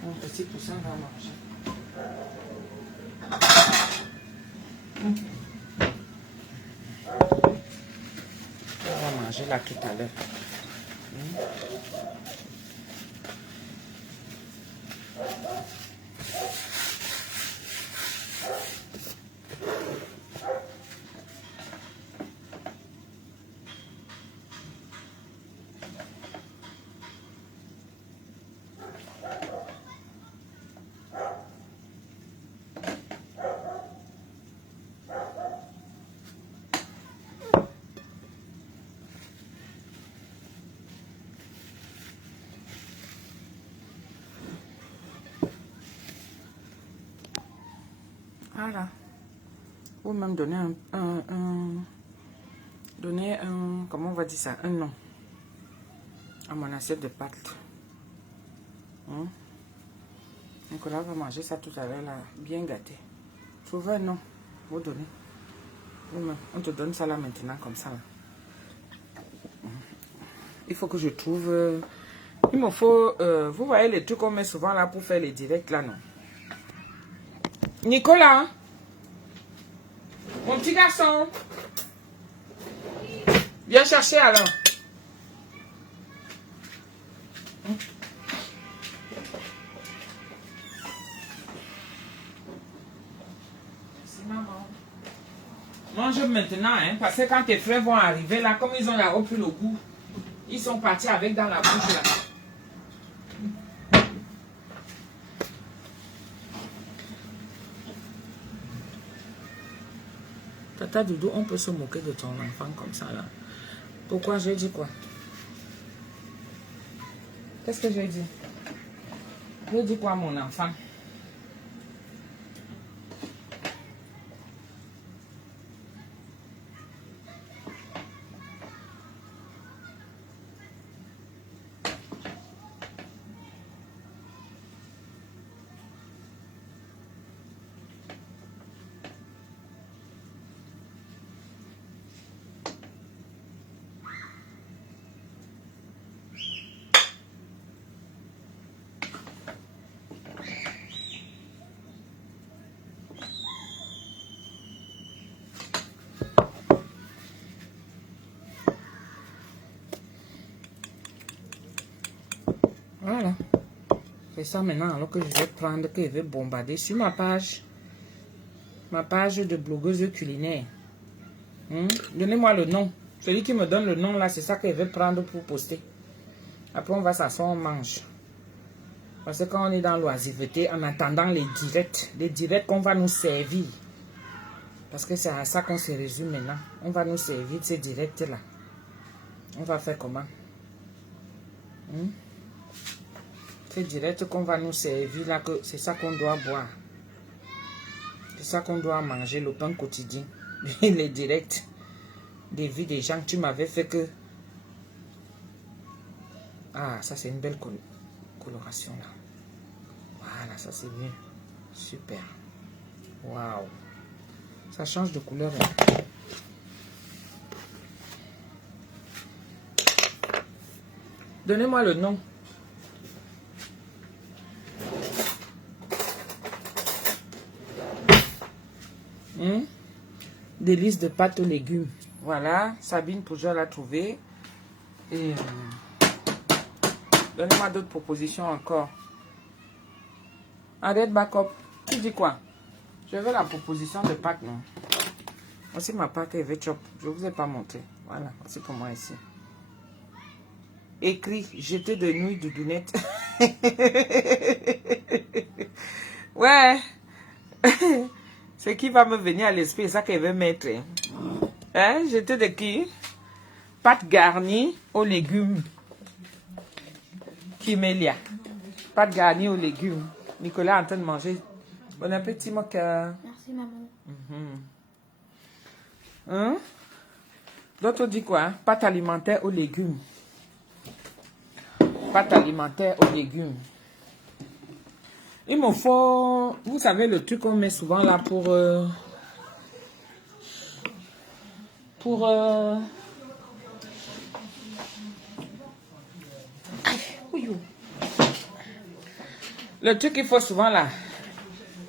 Mon petit poussin va manger. On va manger là tout à l'heure. Voilà. Vous même donner comment on va dire ça, un nom à mon assiette de pâtes. Nicolas va manger ça tout à l'heure là, bien gâté. Trouvez un nom, vous donnez. Vous-même, on te donne ça là maintenant comme ça là. Il faut que je trouve. Il me faut. Vous voyez les trucs qu'on met souvent là pour faire les directs là, non? Nicolas, mon petit garçon, viens chercher alors. Merci maman. Mange maintenant, hein, parce que quand tes frères vont arriver là, comme ils ont repris le goût, ils sont partis avec dans la bouche là. Tata Doudou, on peut se moquer de ton enfant comme ça là. Pourquoi j'ai dit quoi? Qu'est-ce que j'ai dit? Je dis quoi mon enfant? Voilà. C'est ça maintenant, alors que je vais prendre, que je vais bombarder sur ma page. Ma page de blogueuse culinaire. Donnez-moi le nom. Celui qui me donne le nom là, c'est ça que je vais prendre pour poster. Après, on va s'asseoir, on mange. Parce que quand on est dans l'oisiveté, en attendant les directs qu'on va nous servir. Parce que c'est à ça qu'on se résume maintenant. On va nous servir ces directs-là. On va faire comment? Ces directs qu'on va nous servir là, c'est ça qu'on doit boire. C'est ça qu'on doit manger, le pain quotidien. Les directs des vies des gens que tu m'avais fait que... Ah, ça c'est une belle coloration là. Voilà, ça c'est mieux. Super. Waouh. Ça change de couleur. Hein. Donnez-moi le nom. Délices de pâte aux légumes. Voilà, Sabine Poujol l'a trouvé. Et donnez-moi d'autres propositions encore. Arrête backup. Tu dis quoi? Je veux la proposition de pâte, non? Voici ma pâte chop. Je ne vous ai pas montré. Voilà, c'est pour moi ici. Écrit, jeter de nouilles de dounette. Ouais. Ce qui va me venir à l'esprit, c'est ça qu'elle veut mettre. Hein? Jeter de qui? Pâte garnie aux légumes. Kimélia. Pâte garnie aux légumes. Nicolas est en train de manger. Bon appétit, mon cœur. Merci, maman. Hein? D'autres disent quoi? Pâte alimentaire aux légumes. Pâte alimentaire aux légumes. Il me faut... Vous savez le truc qu'on met souvent là pour... Le truc qu'il faut souvent là.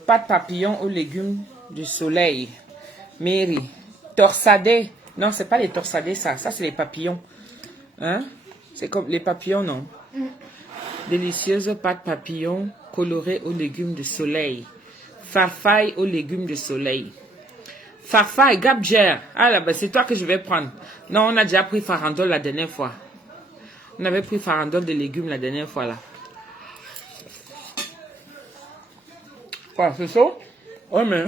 Pâte papillon aux légumes du soleil. Mairie. Torsadé. Non, c'est pas les torsadés ça. Ça, c'est les papillons. Hein? C'est comme les papillons, non? Délicieuse pâte papillon colorée aux légumes de soleil. Farfalle aux légumes de soleil. Farfalle, Gabjer. Ah là, c'est toi que je vais prendre. Non, on a déjà pris farandole la dernière fois. On avait pris farandole de légumes la dernière fois là. Quoi, c'est ça? Ouais, mais...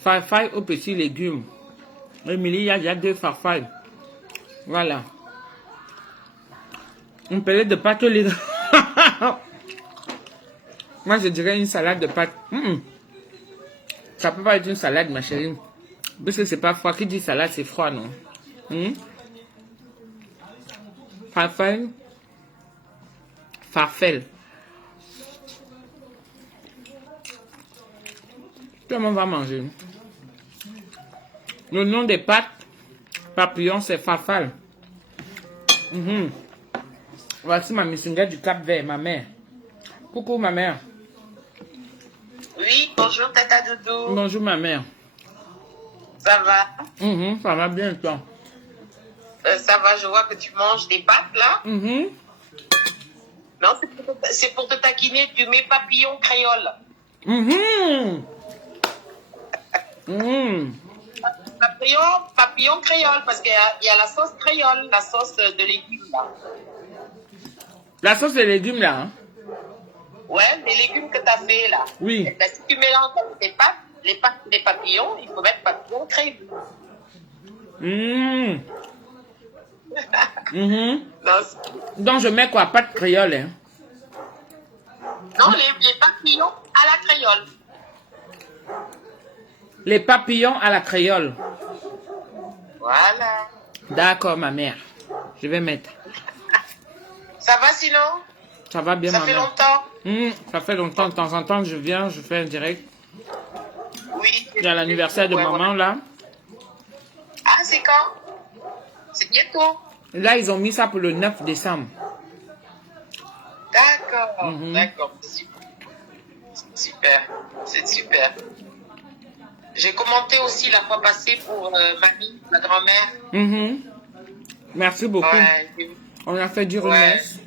Farfalle aux petits légumes. Émilie, il y a déjà 2 farfalles. Voilà. On pellet de pâte aux légumes. Moi, je dirais une salade de pâte. Ça peut pas être une salade, ma chérie. Parce que c'est pas froid. Qui dit salade, c'est froid, non? Farfalle. Farfelle. Tout le monde va manger. Le nom des pâtes papillons, c'est farfalle. Voici ma missinga du Cap Vert, ma mère. Coucou, ma mère. Oui, bonjour, Tata Doudou. Bonjour, ma mère. Ça va? Ça va bien, toi? Ça va, je vois que tu manges des pâtes, là. Non, c'est pour te taquiner, tu mets papillon créole. Papillon créole, parce qu'il y a la sauce créole, la sauce de légumes, là. La sauce de légumes, là, hein? Ouais, les légumes que tu as fait, là. Oui. Et ben, si tu mélanges avec tes pâtes, les papillons, il faut mettre papillon créole. Donc, je mets quoi? Pâte créole, hein? Non, les papillons à la créole. Les papillons à la créole. Voilà. D'accord, ma mère. Je vais mettre. Ça va sinon? Ça va bien, Ça ma fait mère. longtemps? Ça fait longtemps. De temps en temps, je viens, je fais un direct. Oui. Il y a l'anniversaire de maman, là. Ah, c'est quand? C'est bientôt. Là, ils ont mis ça pour le 9 décembre. D'accord, d'accord. super. C'est super. J'ai commenté aussi la fois passée pour mamie, ma grand-mère. Merci beaucoup. Ouais, On a fait dire une messe.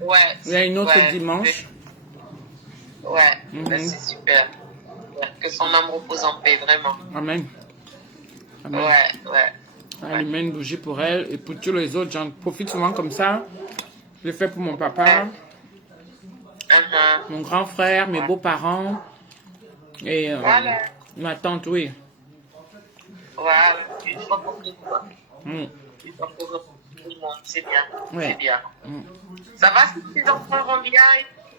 Ouais. Il y a une autre dimanche. Ouais, ben, c'est super. Que son âme repose en paix, vraiment. Amen. Amen. Ouais. Allumer une bougie pour elle et pour tous les autres. J'en profite souvent comme ça. Je le fais pour mon papa, mon grand frère, mes beaux-parents et ma tante, oui. Voilà, une fois pour tout, quoi. Une fois pour tout le monde, c'est bien. Ouais. C'est bien. Ça va si tes enfants vont bien?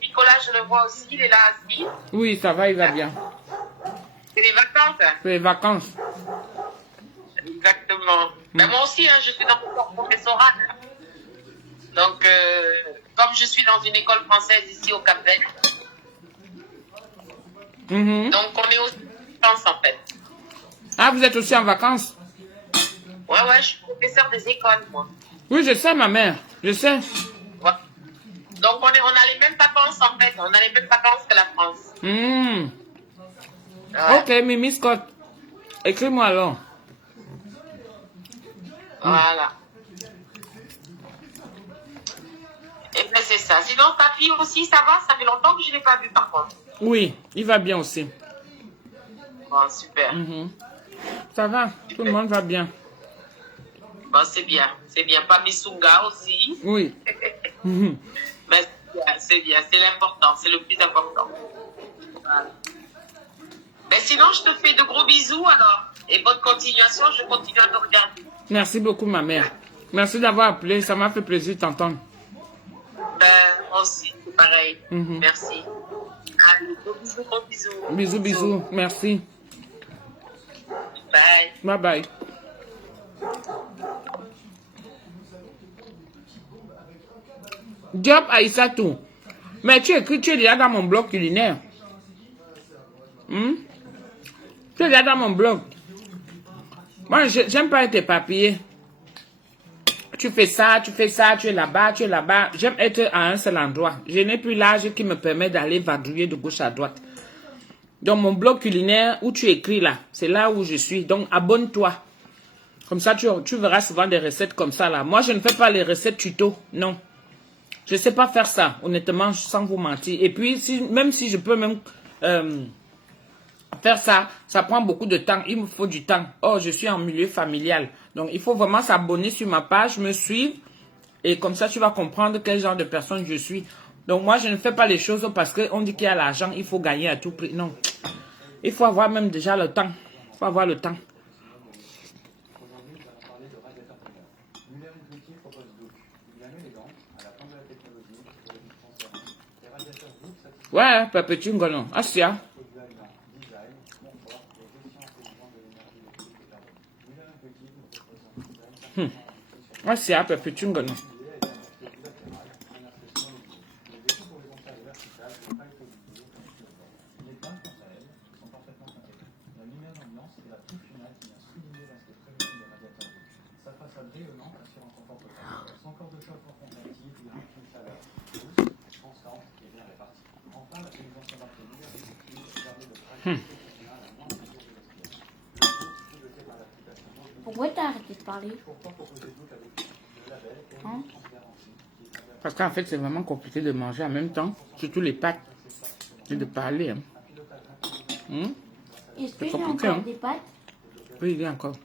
Nicolas, je le vois aussi, il est là assis. Oui, ça va, il va bien. C'est les vacances? C'est les vacances. Exactement. Mais moi aussi, hein, je suis dans mon professorat. Donc, comme je suis dans une école française ici au Cap-Vert, donc on est aussi en vacances en fait. Ah, vous êtes aussi en vacances? Ouais, je suis professeur des écoles, moi. Oui, je sais, ma mère. Je sais. Ouais. Donc, on a les mêmes vacances en fait. On a les mêmes vacances que la France. Ouais. Ok, Mimi Scott. Écris-moi alors. Voilà. Et bien, c'est ça. Sinon, ta fille aussi, ça va? Ça fait longtemps que je ne l'ai pas vue, par contre. Oui, il va bien aussi. Bon, super. Ça va, tout le monde va bien. Bon, c'est bien. C'est bien. Pas Missunga aussi. Oui. Mais c'est bien. C'est l'important. C'est le plus important. Voilà. Mais sinon, je te fais de gros bisous alors. Et bonne continuation. Je continue à te regarder. Merci beaucoup, ma mère. Merci d'avoir appelé. Ça m'a fait plaisir de t'entendre. Ben, moi aussi, c'est pareil. Merci. Allez, gros bisous. Bisous, bisous. Merci. Bye. Bye bye. Diop Aïssatou. Mais tu écris, tu es déjà dans mon blog culinaire. Tu es déjà dans mon blog. Moi, j'aime pas être éparpillé. Tu fais ça, tu es là-bas, tu es là-bas. J'aime être à un seul endroit. Je n'ai plus l'âge qui me permet d'aller vadrouiller de gauche à droite. Donc, mon blog culinaire où tu écris là, c'est là où je suis. Donc, abonne-toi. Comme ça, tu verras souvent des recettes comme ça là. Moi, je ne fais pas les recettes tuto. Non. Je ne sais pas faire ça, honnêtement, sans vous mentir. Et puis, même si je peux même faire ça, ça prend beaucoup de temps. Il me faut du temps. Oh, je suis en milieu familial. Donc, il faut vraiment s'abonner sur ma page, me suivre. Et comme ça, tu vas comprendre quel genre de personne je suis. Donc, moi, je ne fais pas les choses parce qu'on dit qu'il y a l'argent, il faut gagner à tout prix. Non. Il faut avoir même déjà le temps. Il faut avoir le temps. Ouais, Papetu Ngono. Asia. Asia, Papetu Ngono. Pourquoi t'as arrêté de parler? Hein? Parce qu'en fait, c'est vraiment compliqué de manger en même temps, surtout les pâtes, et de parler. Est-ce que j'ai compliqué, encore hein? des pâtes? Oui, il y a encore.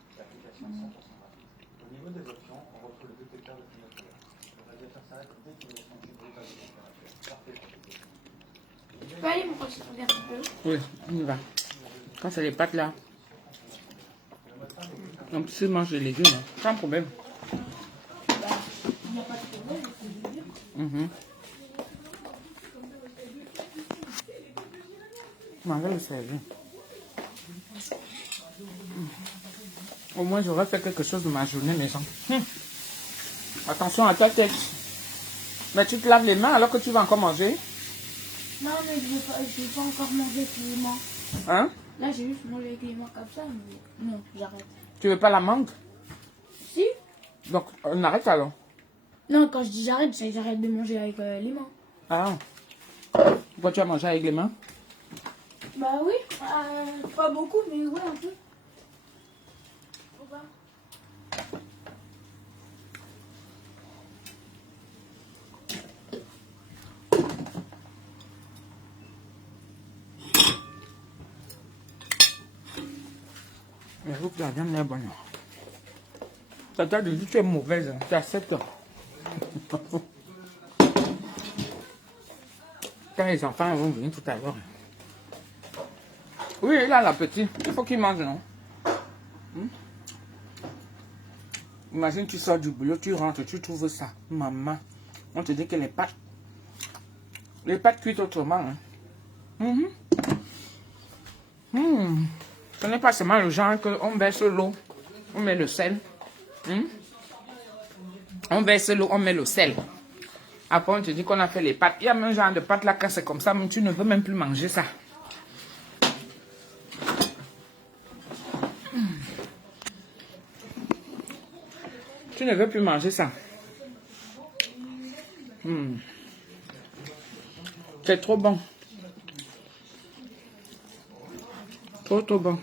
Tu peux aller me regarder un petit peu? Oui, on y va. Quand c'est les pâtes là. Donc, si je mange les légumes, hein, sans problème. Il n'y a pas de problème, c'est dur. On va le servir. Au moins, j'aurais fait quelque chose de ma journée, maison. Attention à ta tête. Mais tu te laves les mains alors que tu vas encore manger? Non, mais je vais pas encore manger avec les mains. Hein? Là, j'ai juste mangé avec les mains comme ça, mais non, j'arrête. Tu veux pas la mangue? Si? Donc, on arrête alors. Non, quand je dis j'arrête, c'est que j'arrête de manger avec les mains. Ah. Pourquoi tu as mangé avec les mains? Bah oui, pas beaucoup, mais ouais, un peu. Au revoir. Mais vous, la viande est bonne. Ça t'a dit que tu es mauvaise, hein. Tu acceptes. Quand les enfants vont venir tout à l'heure. Oui, là, la petite, il faut qu'il mange, non? Imagine, tu sors du boulot, tu rentres, tu trouves ça. Maman, on te dit que les pâtes cuites autrement. Hein. Ce n'est pas seulement le genre qu'on baisse l'eau, on met le sel. On baisse l'eau, on met le sel. Après, on te dit qu'on a fait les pâtes. Il y a même un genre de pâte là, quand c'est comme ça, mais tu ne veux même plus manger ça. Tu ne veux plus manger ça. C'est trop bon. Trop, trop bon.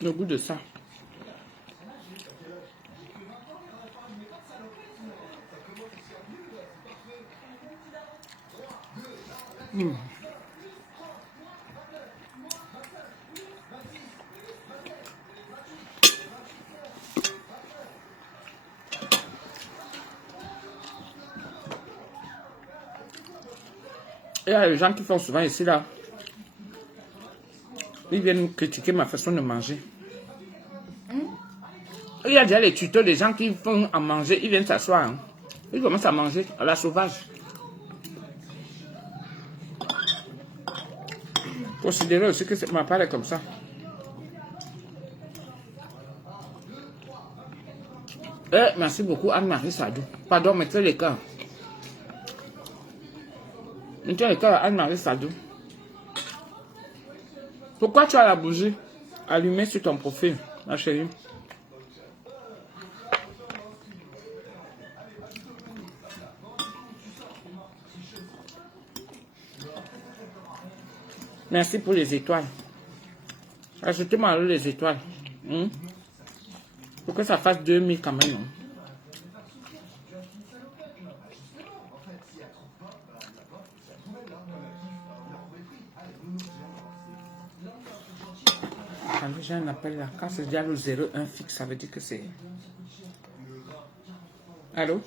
Le goût de ça. Il y a des gens qui font souvent ici là. Ils viennent critiquer ma façon de manger. Il y a déjà les tutos des gens qui font à manger. Ils viennent s'asseoir. Hein. Ils commencent à manger à la sauvage. Considérez aussi que ma part est comme ça. Merci beaucoup Anne-Marie Sadou. Pardon, mettez les cœurs. Mettez les cœurs à Anne-Marie Sadou. Pourquoi tu as la bougie allumée sur ton profil, ma chérie? Merci pour les étoiles. Ajoutez-moi les étoiles. Pour que ça fasse 2000 quand même. Quand j'ai un appel là, quand c'est déjà le 01 fixe, ça veut dire que c'est... Allô?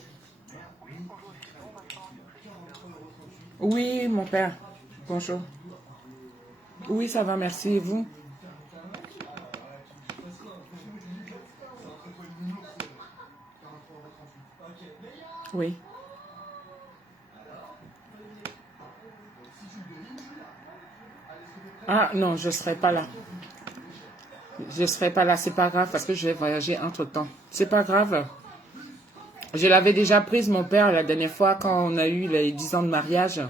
Oui, mon père. Bonjour. Oui, ça va, merci. Et vous? Oui. Ah non, je ne serai pas là. Je ne serai pas là, c'est pas grave parce que je vais voyager entre-temps. C'est pas grave. Je l'avais déjà prise, mon père, la dernière fois quand on a eu les 10 ans de mariage.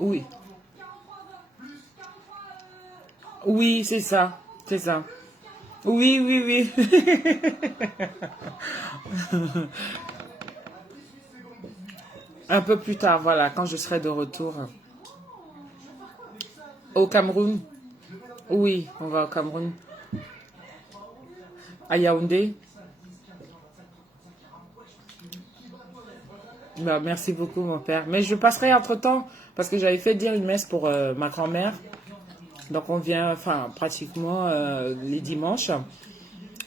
Oui. Oui, c'est ça. C'est ça. Oui, oui, oui. Un peu plus tard, voilà, quand je serai de retour. Au Cameroun. Oui, on va au Cameroun. À Yaoundé. Bah, merci beaucoup, mon père. Mais je passerai entre-temps, parce que j'avais fait dire une messe pour ma grand-mère. Donc, on vient, enfin, pratiquement les dimanches.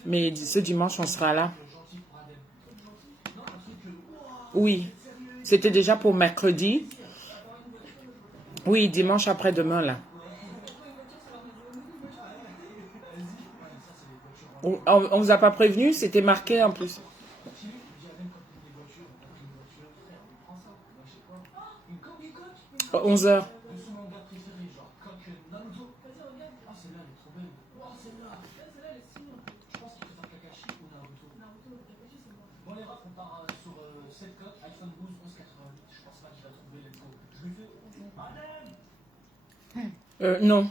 Mais ce dimanche, on sera là. Oui. C'était déjà pour mercredi. Oui, dimanche après-demain, là. On vous a pas prévenu? C'était marqué en plus. 11h. Non.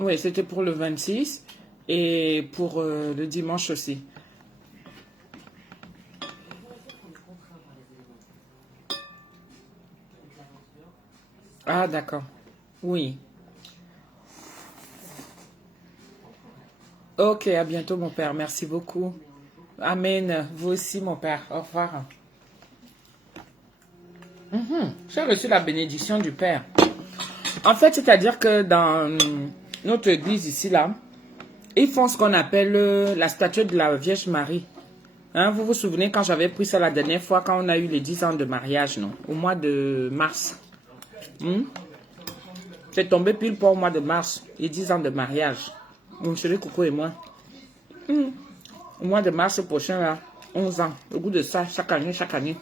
Oui, c'était pour le 26 et pour le dimanche aussi. Ah, d'accord. Oui. Ok, à bientôt, mon père. Merci beaucoup. Amen. Vous aussi, mon père. Au revoir. J'ai reçu la bénédiction du Père. En fait, c'est-à-dire que dans notre église ici, là, ils font ce qu'on appelle la statue de la Vierge Marie. Hein, vous vous souvenez quand j'avais pris ça la dernière fois, quand on a eu les 10 ans de mariage, non? Au mois de mars. C'est tombé pile pour au mois de mars, les 10 ans de mariage. Mon chéri Coco et moi. Au mois de mars prochain, là, 11 ans. Au bout de ça, chaque année, chaque année.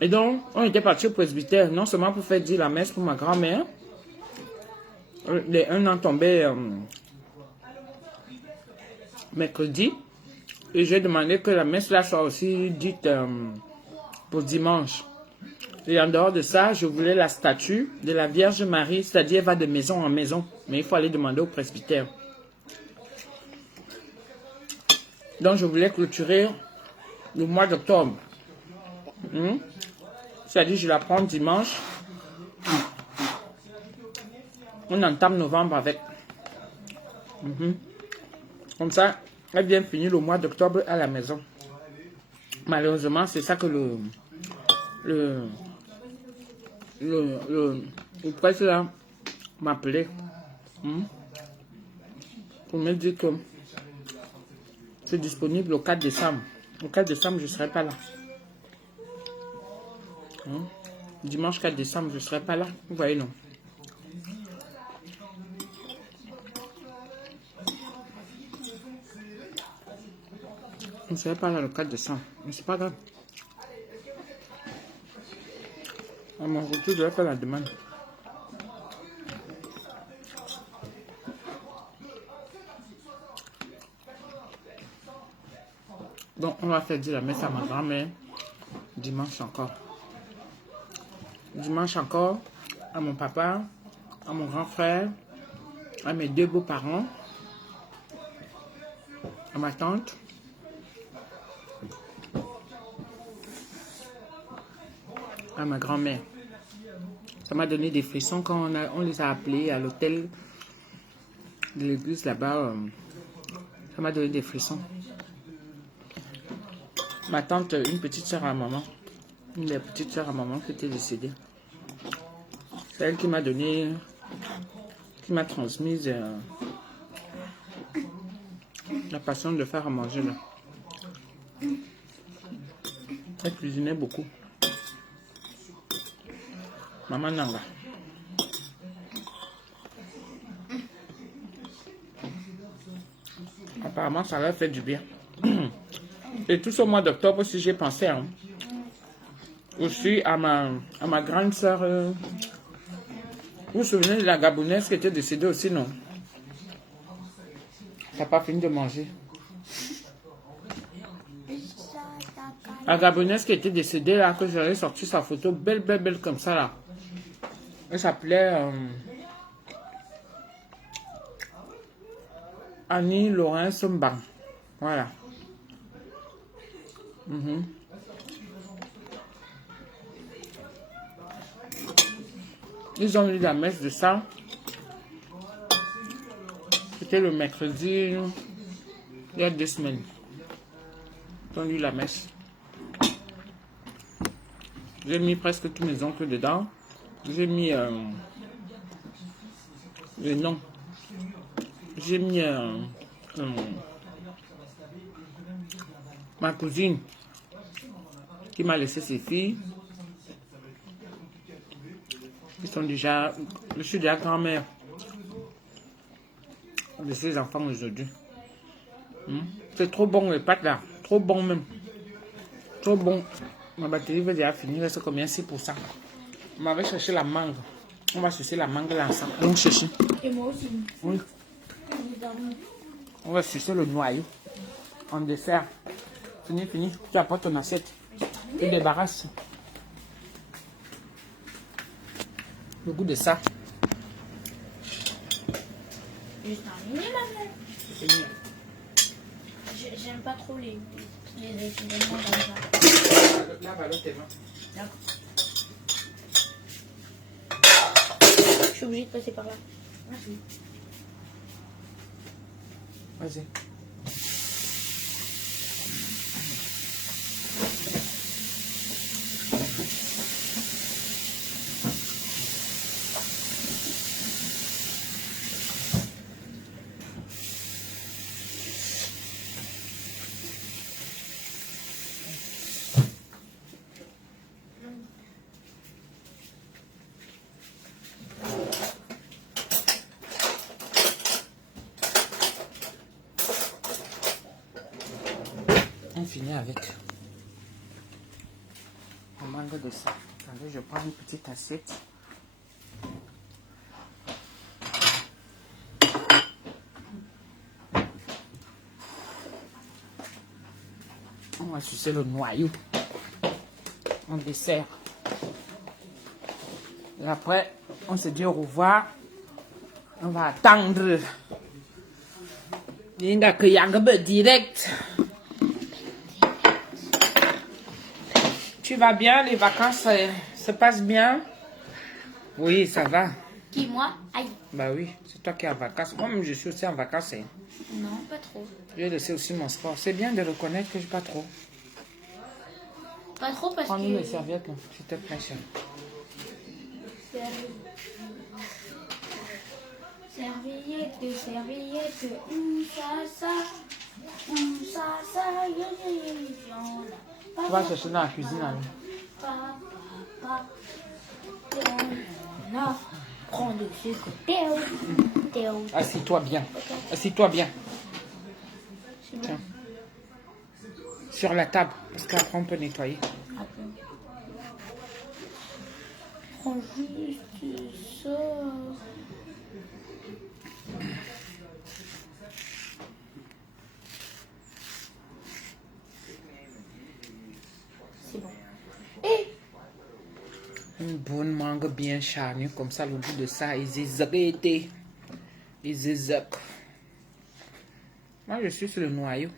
Et donc, on était parti au presbytère, non seulement pour faire dire la messe pour ma grand-mère. Les 1 an tombé mercredi. Et j'ai demandé que la messe là soit aussi dite pour dimanche. Et en dehors de ça, je voulais la statue de la Vierge Marie, c'est-à-dire elle va de maison en maison. Mais il faut aller demander au presbytère. Donc je voulais clôturer le mois d'octobre. C'est-à-dire je la prends dimanche. On entame novembre avec. Comme ça, elle vient finir le mois d'octobre à la maison. Malheureusement, c'est ça que le prêtre là m'appelait pour me dire que c'est disponible au 4 décembre. Au 4 décembre, je ne serai pas là. Dimanche 4 décembre, je ne serai pas là. Vous voyez, non? Je ne serai pas là le 4 décembre. Mais c'est pas grave. À mon retour, je vais faire la demande. Donc, on va faire dire la messe à ma grand-mère dimanche encore. Dimanche encore, à mon papa, à mon grand frère, à mes 2 beaux-parents, à ma tante, à ma grand-mère. Ça m'a donné des frissons quand on les a appelés à l'hôtel de l'église là-bas. Ça m'a donné des frissons. Ma tante, une petite soeur à maman, une des petites soeurs à maman qui était décédée. C'est elle qui m'a donné, qui m'a transmise la passion de faire à manger là. Elle cuisinait beaucoup. Maman Nanga. Apparemment, ça leur fait du bien. Et tout ce mois d'octobre aussi, j'ai pensé aussi à ma grande soeur. Vous vous souvenez de la Gabonaise qui était décédée aussi, non? Elle n'a pas fini de manger. La Gabonaise qui était décédée là, que j'avais sorti sa photo, belle, belle, belle comme ça là. Elle s'appelait Annie Laurence Mbang. Voilà. Ils ont eu la messe de ça. C'était le mercredi, il y a 2 semaines. Ils ont eu la messe. J'ai mis presque tous mes oncles dedans. J'ai mis le nom. J'ai mis ma cousine qui m'a laissé ses filles. Ils sont déjà... Je suis déjà grand-mère de ses enfants aujourd'hui. C'est trop bon les pâtes là. Trop bon même. Trop bon. Ma batterie va déjà finir. Il reste combien? 6%. On m'avait cherché la mangue. On va chercher la mangue là ensemble. On cherche. Et moi aussi. Oui. On va chercher le noyau. En dessert. Fini, fini. Tu apportes ton assiette. Tu débarrasses. Le goût de ça. Juste un mini maman. C'est mieux. J'aime pas trop les événements comme ça. Lave alors tes mains. D'accord. Je suis obligée de passer par là. Merci. Vas-y. On finit avec le mangue de ça. Attendez, je prends une petite assiette. On va sucer le noyau en dessert. Et après, on se dit au revoir. On va attendre. Linda que Yangbe direct. Tu vas bien? Les vacances se passent bien? Oui, ça va. Qui, moi? Aïe. Bah oui, c'est toi qui es en vacances. Moi-même, je suis aussi en vacances. Hein. Non, pas trop. J'ai laissé aussi mon sport. C'est bien de reconnaître que je ne pas trop. Pas trop parce Prends-nous que... les serviettes, là, s'il te plaît, chérie. Serviette, serviette, où ça, Tu vas chercher dans la cuisine, là. Non, prends de ce côté. Assis-toi bien. Assis-toi bien. Tiens. Sur la table, parce qu'après on peut nettoyer. Prends juste ça. C'est bon. Et Une bonne mangue bien charnue, comme ça, le bout de ça, ils zézété. Ils zézèquent. Moi, je suis sur le noyau.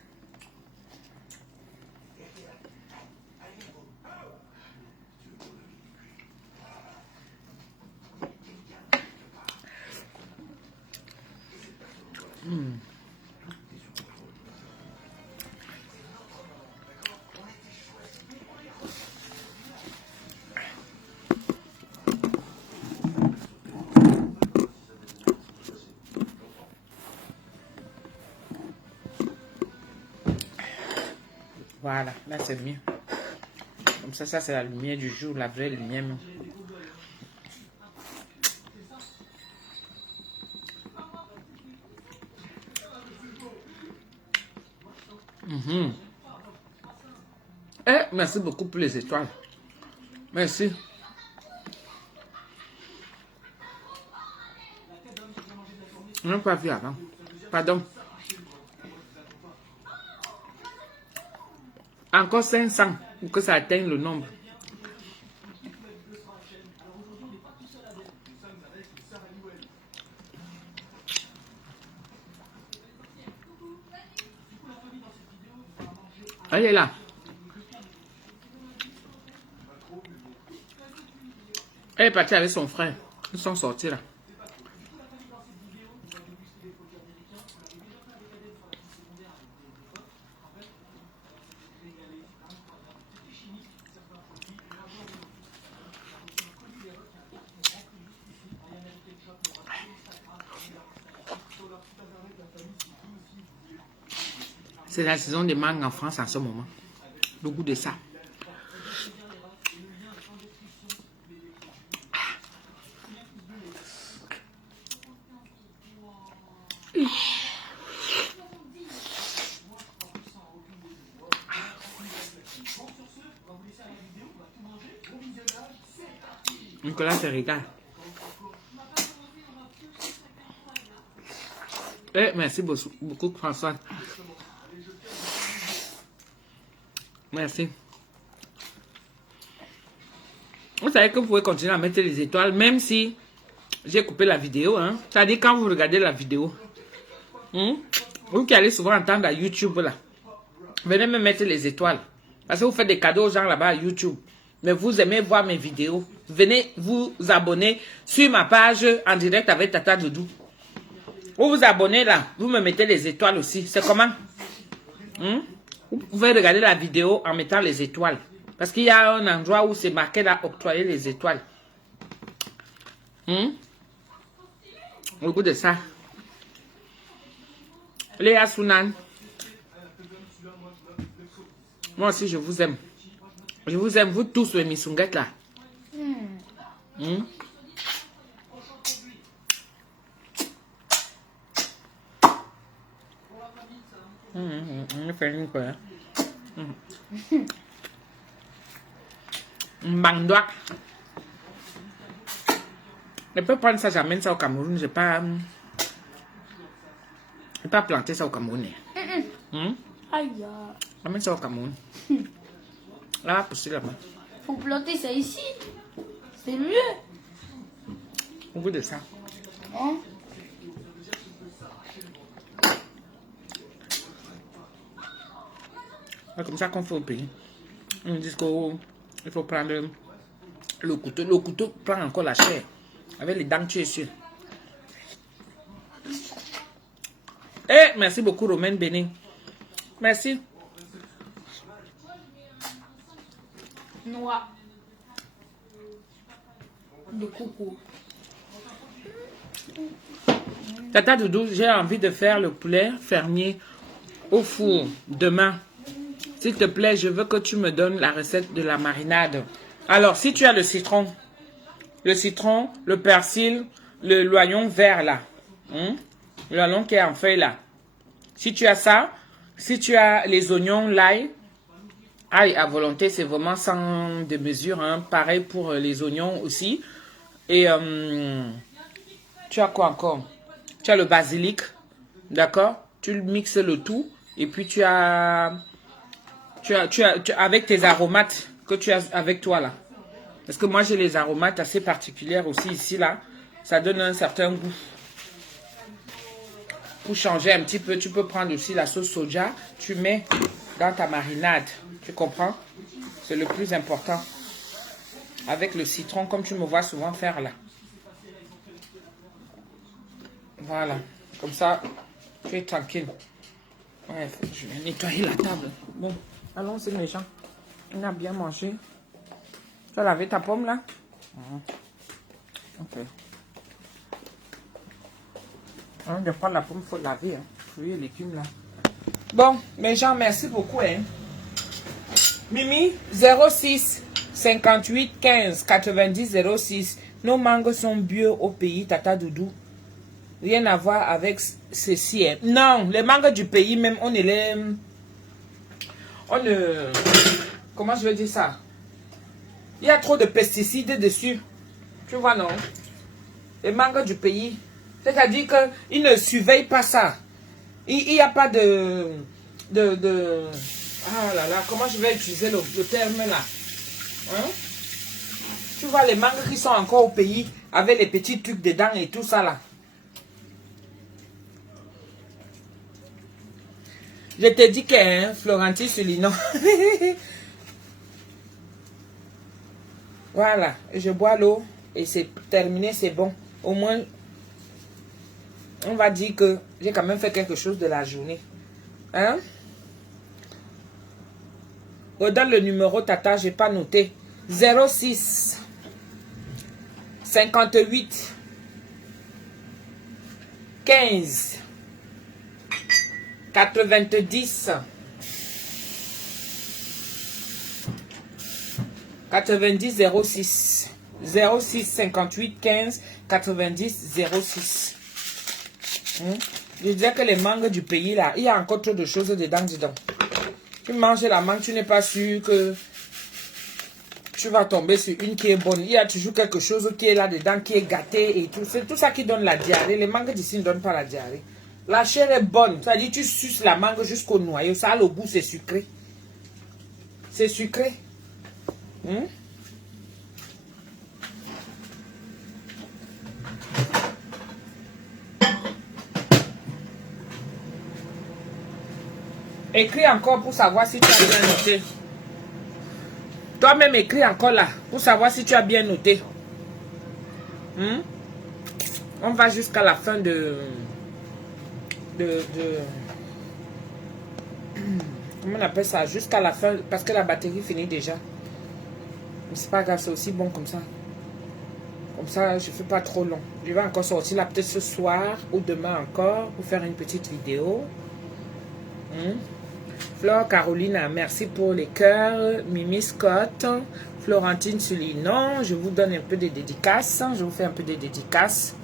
Voilà, là c'est mieux. Comme ça c'est la lumière du jour, la vraie lumière. Merci beaucoup pour les étoiles. Merci. On n'a pas vu avant. Pardon. Encore 500 pour que ça atteigne le nombre. Elle est là. Elle est partie avec son frère. Ils sont sortis là. C'est la saison des mangues en France en ce moment. Le goût de ça. Nicolas se régale. Merci beaucoup, François. Merci. Vous savez que vous pouvez continuer à mettre les étoiles, même si j'ai coupé la vidéo. Hein. C'est-à-dire quand vous regardez la vidéo, Vous qui allez souvent entendre à YouTube là, venez me mettre les étoiles. Parce que vous faites des cadeaux aux gens là-bas à YouTube. Mais vous aimez voir mes vidéos. Venez vous abonner sur ma page en direct avec Tata Doudou. Vous vous abonnez là, vous me mettez les étoiles aussi. C'est comment? Vous pouvez regarder la vidéo en mettant les étoiles. Parce qu'il y a un endroit où c'est marqué là, octroyer les étoiles. Au goût de ça. Léa Sounan. Moi aussi, je vous aime. Je vous aime, vous tous, les missunguettes là. Mbangdoak. Je peux prendre ça, j'amène ça au Cameroun. Je n'ai pas planté ça au Cameroun. Aïe. J'amène ça au Cameroun. Là, pousser là-bas. Faut planter ça ici. C'est mieux. Au goût de ça. Hein? C'est comme ça qu'on fait au pays. On dit qu'il faut prendre le couteau. Le couteau prend encore la chair. Avec les dents, tu es sûr. Eh, merci beaucoup, Romaine Bénin. Merci. Noix. De coco. Tata Doudou, j'ai envie de faire le poulet fermier au four demain. S'il te plaît, je veux que tu me donnes la recette de la marinade. Alors, si tu as le citron, le persil, l'oignon vert là, l'oignon qui est en feuille là. Si tu as ça, si tu as les oignons, l'ail, ail à volonté, c'est vraiment sans de mesure. Pareil pour les oignons aussi. Et tu as quoi encore? Tu as le basilic, d'accord? Tu mixes le tout. Et puis tu as avec tes aromates que tu as avec toi là. Parce que moi j'ai les aromates assez particulières aussi ici là. Ça donne un certain goût. Pour changer un petit peu, tu peux prendre aussi la sauce soja. Tu mets dans ta marinade. Tu comprends? C'est le plus important. Avec le citron comme tu me vois souvent faire là. Voilà. Comme ça, tu es tranquille. Ouais, je vais nettoyer la table. Bon, allons-y les gens. On a bien mangé. Tu as lavé ta pomme là? Ok. Avant de prendre la pomme, il faut laver. Fruits et légumes là. Bon, mes gens, merci beaucoup. Mimi, 06 58 15 90 06. Nos mangues sont bio au pays, Tata Doudou. Rien à voir avec ceci. Non, les mangues du pays même, on ne... Comment je veux dire ça? Il y a trop de pesticides dessus. Tu vois, non? Les mangues du pays. C'est-à-dire qu'ils ne surveillent pas ça. Il n'y a pas de... Ah là là, comment je vais utiliser le terme là? Tu vois les mangues qui sont encore au pays avec les petits trucs dedans et tout ça là. Je te dis que Florentine Soulinon. Voilà, je bois l'eau et c'est terminé, c'est bon. Au moins, on va dire que j'ai quand même fait quelque chose de la journée. Redonne le numéro, Tata, j'ai pas noté. 06 58 15 90 90 06 06 58 15 90 06. Je disais que les mangues du pays là, il y a encore trop de choses dedans. Tu manges la mangue, tu n'es pas sûr que tu vas tomber sur une qui est bonne. Il y a toujours quelque chose qui est là dedans, qui est gâté et tout. C'est tout ça qui donne la diarrhée. Les mangues d'ici ne donnent pas la diarrhée. La chair est bonne. C'est-à-dire tu suces la mangue jusqu'au noyau. Ça a le goût, c'est sucré. C'est sucré. Écris encore pour savoir si tu as bien noté. Toi-même écris encore là pour savoir si tu as bien noté. On va jusqu'à la fin de comment on appelle ça? Jusqu'à la fin parce que la batterie finit déjà. Mais c'est pas grave, c'est aussi bon comme ça. Comme ça, je fais pas trop long. Je vais encore sortir là peut-être ce soir ou demain encore pour faire une petite vidéo. Flore Carolina, merci pour les cœurs. Mimi Scott, Florentine Sulinon, je vous donne un peu de dédicaces. Je vous fais un peu de dédicaces.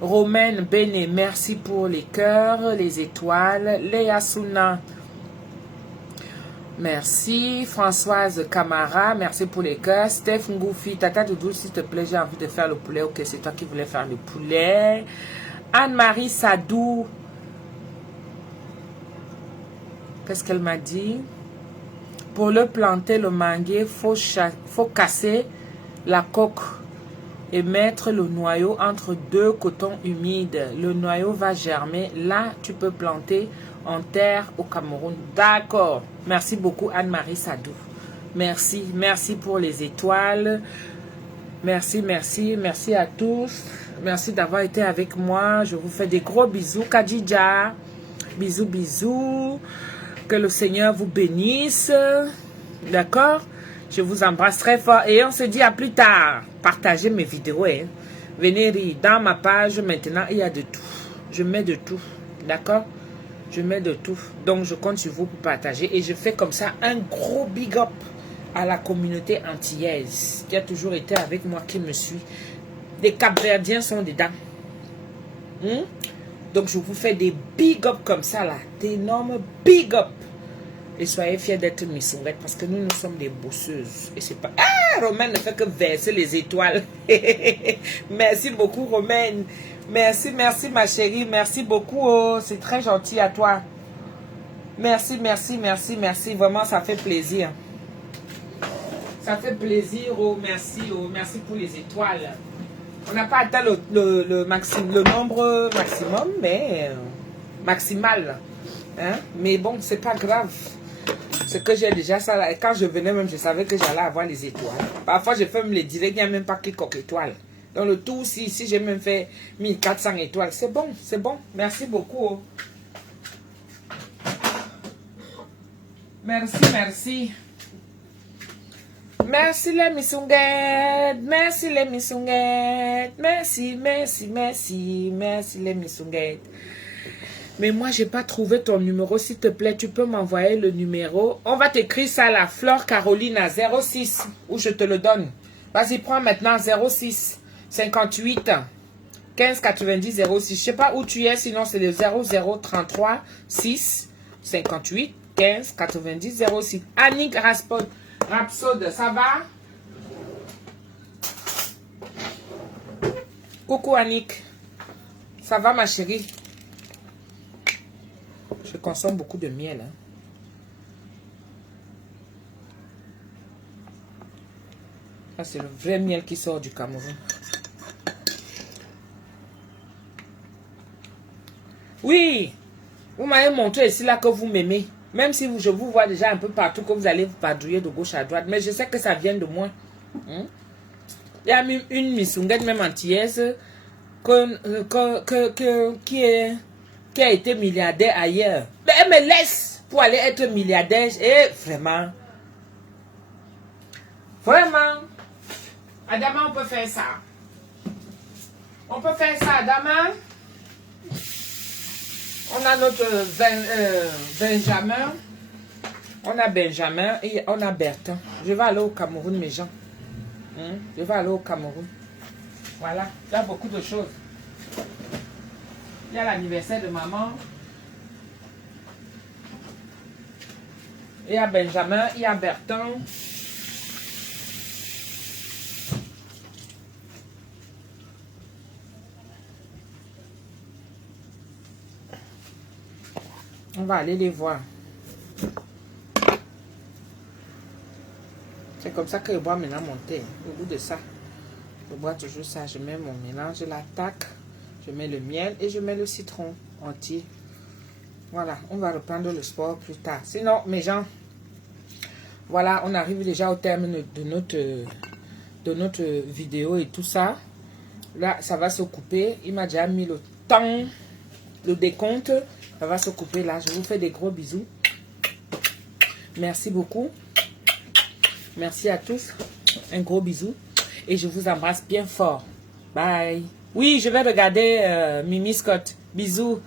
Romaine Béné, merci pour les cœurs, les étoiles. Léa Souna, merci. Françoise Camara, merci pour les cœurs. Steph Ngoufi, Tata Doudou, s'il te plaît, j'ai envie de faire le poulet. Ok, c'est toi qui voulais faire le poulet. Anne-Marie Sadou, qu'est-ce qu'elle m'a dit? Pour le planter, le manguier, faut casser la coque et mettre le noyau entre deux cotons humides. Le noyau va germer. Là, tu peux planter en terre au Cameroun. D'accord. Merci beaucoup Anne-Marie Sadou. Merci. Merci pour les étoiles. Merci, merci. Merci à tous. Merci d'avoir été avec moi. Je vous fais des gros bisous. Kadija. Bisous, bisous. Que le Seigneur vous bénisse. D'accord? Je vous embrasse très fort. Et on se dit à plus tard. Partagez mes vidéos. Hein. Venez rire. Dans ma page, maintenant, il y a de tout. Je mets de tout. D'accord? Je mets de tout. Donc, je compte sur vous pour partager. Et je fais comme ça un gros big up à la communauté antillaise qui a toujours été avec moi, qui me suit. Les Cap-Verdiens sont dedans. Donc, je vous fais des big up comme ça, là. D'énormes big up. Et soyez fiers d'être Missourette parce que nous sommes des bosseuses. Et c'est pas... Ah, Romaine ne fait que verser les étoiles. Merci beaucoup, Romaine. Merci, merci, ma chérie. Merci beaucoup. Oh, c'est très gentil à toi. Merci, merci, merci, merci. Vraiment, ça fait plaisir. Ça fait plaisir. Oh, merci. Oh, merci pour les étoiles. On n'a pas atteint le nombre maximum, mais maximal. Hein? Mais bon, c'est pas grave. C'est que j'ai déjà ça là. Et quand je venais même, je savais que j'allais avoir les étoiles. Parfois, je fais même les directs, il n'y a même pas que coque étoile. Dans le tout, si j'ai même fait 1400 étoiles, c'est bon, c'est bon. Merci beaucoup. Oh. Merci, merci. Merci les missunguettes. Merci les missunguettes. Merci, merci, merci. Merci les missunguettes. Mais moi, j'ai pas trouvé ton numéro. S'il te plaît, tu peux m'envoyer le numéro. On va t'écrire ça là. Flore Carolina 06. Ou je te le donne. Vas-y, prends maintenant 06 58 15 90 06. Je sais pas où tu es. Sinon, c'est le 0033 6 58 15 90 06. Annick Rapsode, ça va? Coucou Annick. Ça va ma chérie? Je consomme beaucoup de miel. Hein. Ça, c'est le vrai miel qui sort du Cameroun. Oui, vous m'avez montré ici là que vous m'aimez. Même si je vous vois déjà un peu partout, que vous allez vous padrouiller de gauche à droite. Mais je sais que ça vient de moi. Il y a même une missunguette, même antillaise, qui a été milliardaire ailleurs. Mais elle me laisse pour aller être milliardaire. Et vraiment. Vraiment. Adama, on peut faire ça. On peut faire ça, Adama. On a notre Benjamin. On a Benjamin et on a Bertin. Je vais aller au Cameroun, mes gens. Je vais aller au Cameroun. Voilà. Il y a beaucoup de choses. Il y a l'anniversaire de maman. Il y a Benjamin, il y a Bertin. On va aller les voir. C'est comme ça que je bois maintenant mon thé. Au bout de ça, je bois toujours ça. Je mets mon mélange, je l'attaque. Je mets le miel et je mets le citron entier. Voilà, on va reprendre le sport plus tard. Sinon, mes gens, voilà, on arrive déjà au terme de notre vidéo et tout ça. Là, ça va se couper. Il m'a déjà mis le temps, le décompte. Ça va se couper là. Je vous fais des gros bisous. Merci beaucoup. Merci à tous. Un gros bisou. Et je vous embrasse bien fort. Bye. Oui, je vais regarder Mimi Scott. Bisous.